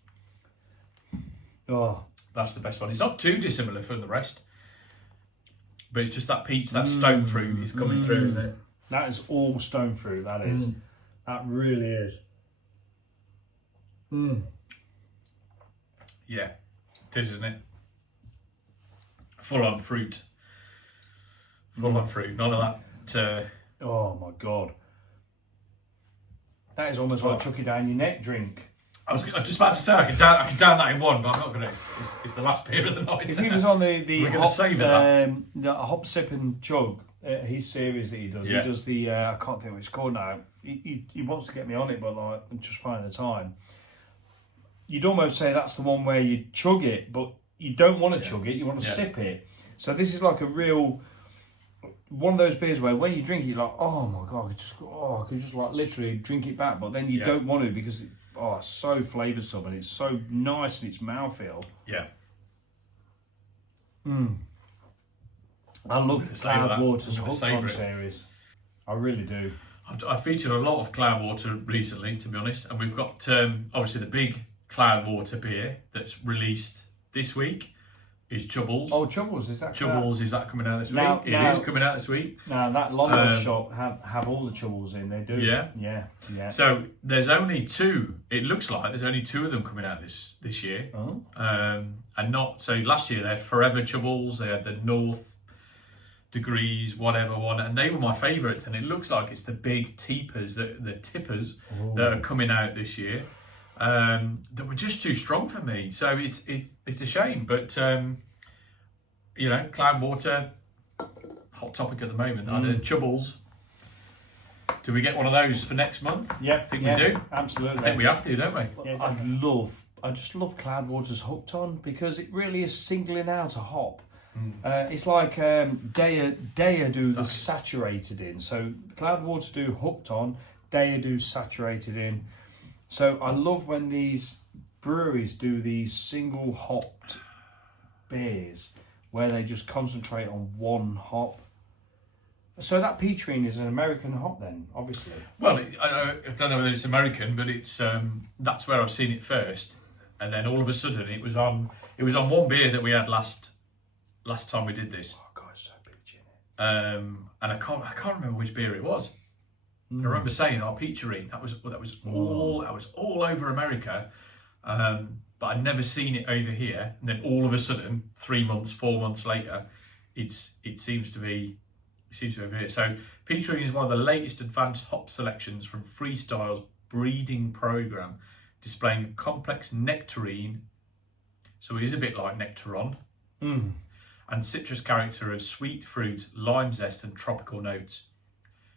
the best one. It's not too dissimilar from the rest, but it's just that peach, that stone fruit is coming through, isn't it? That is all stone fruit. That is. That really is. Yeah, it is, isn't it? Full on fruit. Full on fruit. None of that. Oh my god. That is almost like a chuck it down your neck drink. I was just about to say I could down that in one, but I'm not going to. It's the last beer of the night. If he was on the We're going to savour that. The hop sip and chug, his series that he does. Yeah. He does the I can't think what it's called now. He wants to get me on it, but like I'm just finding the time. You'd almost say that's the one where you chug it, but you don't want to chug it. You want to sip it. So this is like a real one of those beers where when you drink it, you're like, oh my god, I could just like literally drink it back, but then you don't want to because it's so flavoursome and it's so nice in its mouthfeel. Yeah. I love the Cloudwater's Hooked On series. I really do. I've featured a lot of Cloudwater recently, to be honest, and we've got obviously the big Cloudwater beer that's released this week is Chubbles. Oh, Chubbles, is that Chubbles, is that coming out this week? It is coming out this week. Now, that London shop have all the Chubbles in, they do. Yeah. So there's only two, it looks like there's only two of them coming out this year. And not, so last year they had Forever Chubbles, they had the North Degrees, whatever one, and they were my favourites, and it looks like it's the big tippers that are coming out this year. That were just too strong for me, so it's a shame. But Cloudwater, hot topic at the moment. Chubbles. Do we get one of those for next month? Yeah, I think we do. Absolutely. I think we have to, don't we? Yeah, I just love Cloudwater's Hooked On because it really is singling out a hop. It's like Daya do the saturated in. So Cloudwater do Hooked On, Daya do saturated in. So I love when these breweries do these single hopped beers where they just concentrate on one hop. So that peacherine is an American hop then, obviously. Well, I don't know whether it's American, but it's that's where I've seen it first. And then all of a sudden it was on one beer that we had last time we did this. Oh god, it's so peachy in it. And I can't remember which beer it was. I remember saying, peacherine. That was all over America, but I'd never seen it over here. And then all of a sudden, 3 months, 4 months later, it seems to be over here. So peacherine is one of the latest advanced hop selections from Freestyle's breeding program, displaying complex nectarine. So it is a bit like Nectaron, and citrus character of sweet fruit, lime zest, and tropical notes.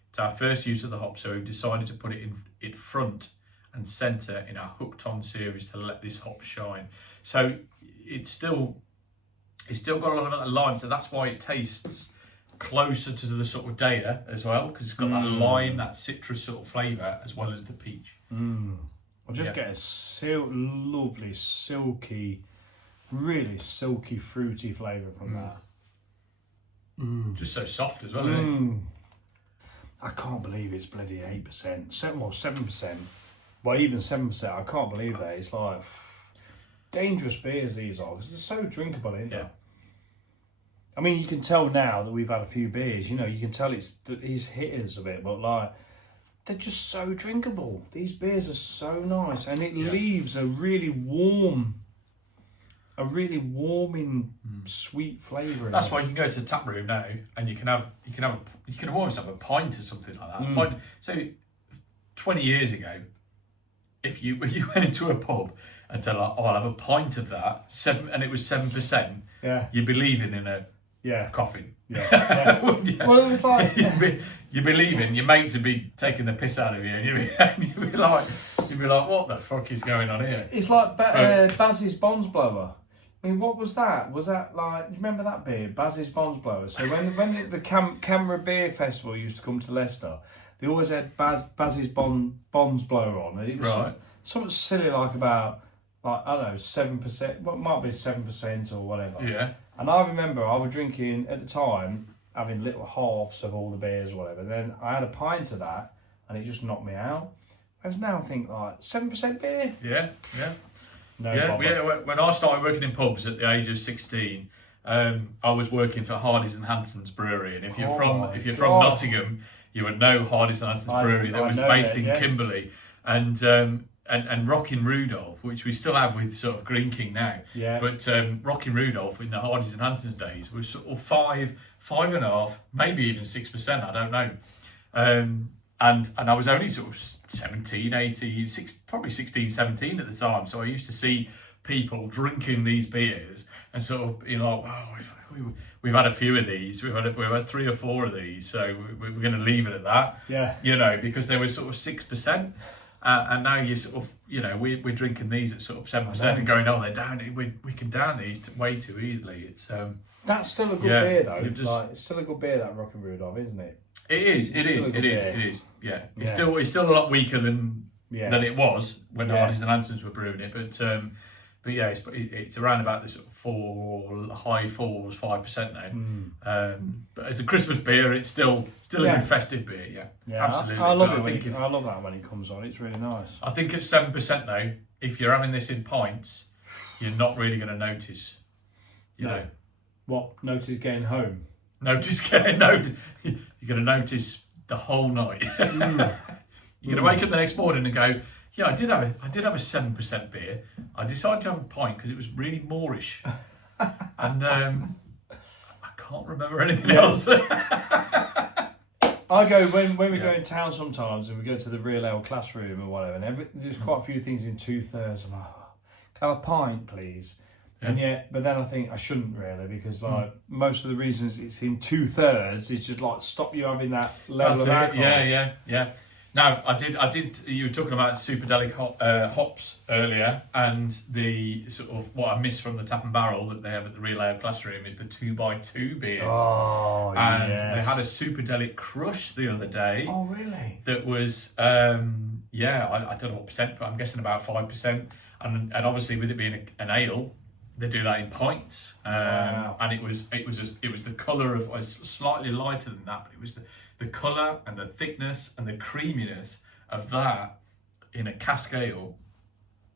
It's our first use of the hop, so we've decided to put it in front and centre in our Hooked On series to let this hop shine. So it's still got a lot of that lime, so that's why it tastes closer to the sort of Daya as well, because it's got that lime, that citrus sort of flavour, as well as the peach. I just get a lovely, silky, really silky, fruity flavour from that. Just so soft as well, isn't it? I can't believe it's bloody 8%, 7%. Well, even 7%. I can't believe that. It's like dangerous beers these are because they're so drinkable, isn't they? I mean, you can tell now that we've had a few beers. You can tell it's hit us a bit, but like they're just so drinkable. These beers are so nice, and it leaves a really warming, sweet flavour. That's why you can go to the tap room now, and you can almost have a pint or something like that. Pint. So, 20 years ago, if you went into a pub and say like, "Oh, I'll have a pint of that," and it was 7%. Yeah. You'd be leaving in a coffin. Yeah. Yeah. Well, it was like you'd be leaving. Your mates would be taking the piss out of you, and you'd be like, "What the fuck is going on here?" It's like Baz's Bonds Blower. I mean, what was that? Was that like, you remember that beer, Baz's Bonds Blower? So when the Canberra Beer Festival used to come to Leicester, they always had Baz's Bonds Blower on, and it was something silly like about, like, I don't know, 7%, what might be 7% or whatever. Yeah. And I remember I was drinking at the time, having little halves of all the beers or whatever. Then I had a pint of that, and it just knocked me out. Whereas now I think like 7% beer. Yeah. No. When I started working in pubs at the age of 16, I was working for Hardy's and Hanson's Brewery, and if you're from Nottingham, you would know Hardy's and Hanson's Brewery that was based in Kimberley, and Rockin' Rudolph, which we still have with sort of Green King now. Yeah. But Rockin' Rudolph in the Hardy's and Hanson's days was sort of 5.5%, maybe even 6%. I don't know. And I was only sort of 17, 18, probably 16, 17 at the time. So I used to see people drinking these beers and sort of, you know, we've had a few of these. We've had 3 or 4 of these. So we're going to leave it at that. Yeah. You know, because they were sort of 6%. And now you sort of, you know, we're drinking these at sort of 7% and going, oh, they're down. We can down these way too easily. It's that's still a good beer though. Like, it's still a good beer, that Rockin' Rudolph, isn't it? It is. Yeah. It's still a lot weaker than it was when Hardy's and Hanson's were brewing it, but yeah, it's around about the sort of high 4s, 5% now. But as a Christmas beer, it's still a good festive beer. Yeah, absolutely. I love it. I love that when it comes on. It's really nice. I think at 7% though, if you're having this in pints, you're not really going to notice. You know what? Notice getting home. You're going to notice the whole night. You're going to wake up the next morning and go, yeah, I did have a 7% beer. I decided to have a pint because it was really moreish, and I can't remember anything else. I go when we go in town sometimes, and we go to the real ale classroom or whatever, and there's quite a few things in 2/3. I'm like, can I have a pint, please? And but then I think I shouldn't really, because like most of the reasons it's in 2/3 is just like stop you having that level of alcohol. Yeah. Now I did. You were talking about superdelic hops earlier, and the sort of what I miss from the tap and barrel that they have at the Real Ale Classroom is the 2x2 beers. Oh, and they had a superdelic crush the other day. Oh, really? That was I don't know what percent, but I'm guessing about 5%. And obviously with it being an ale, they do that in pints. Wow. And it was the colour of, it was slightly lighter than that, but it was the colour and the thickness and the creaminess of that in a cask ale.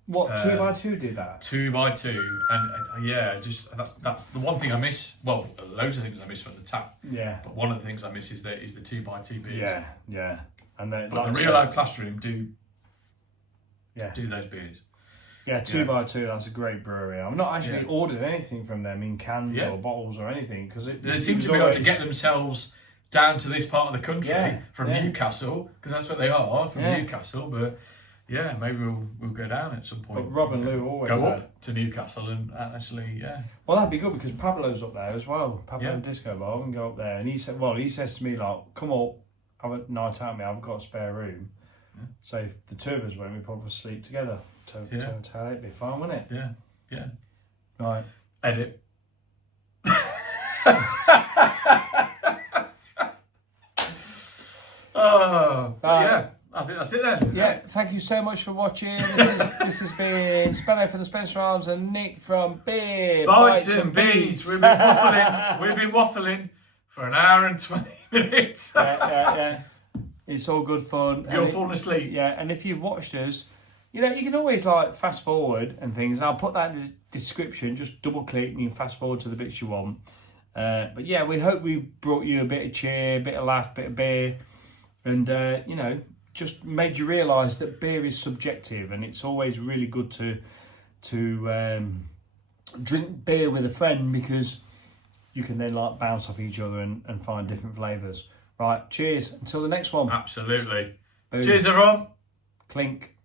What, 2x2 did that? 2x2, and just that's the one thing I miss. Well, loads of things I miss from the tap. Yeah. But one of the things I miss is the 2x2 beers. Yeah. And then, but the Real Ale Classroom do those beers. Yeah, 2x2. That's a great brewery. I've not actually ordered anything from them in cans or bottles or anything, because they seem to be able to get themselves down to this part of the country from Newcastle, because that's what they are from Newcastle. But yeah, maybe we'll go down at some point. But Rob and Lou always go up to Newcastle and actually Well, that'd be good, because Pablo's up there as well. Pablo Disco Bar, we can go up there, and he says to me like, "Come up, have a night out, mate. I've got a spare room." So if the two of us went, we'd probably sleep together. It'd be fun, wouldn't it? Yeah. Right. Edit. I think that's it then. Yeah, thank you so much for watching. This has been Speno from the Thespencerarms and Nick from Beerbitesandbeats. We've been waffling for an hour and 20 minutes. Yeah. It's all good fun. You're falling asleep. Yeah, and if you've watched us, you know, you can always like fast forward and things. I'll put that in the description. Just double click and you fast forward to the bits you want. But yeah, we hope we've brought you a bit of cheer, a bit of laugh, a bit of beer, and you know, just made you realise that beer is subjective, and it's always really good to drink beer with a friend, because you can then like bounce off each other and find different flavours. Right, cheers. Until the next one. Absolutely. Boom. Cheers, everyone. Clink.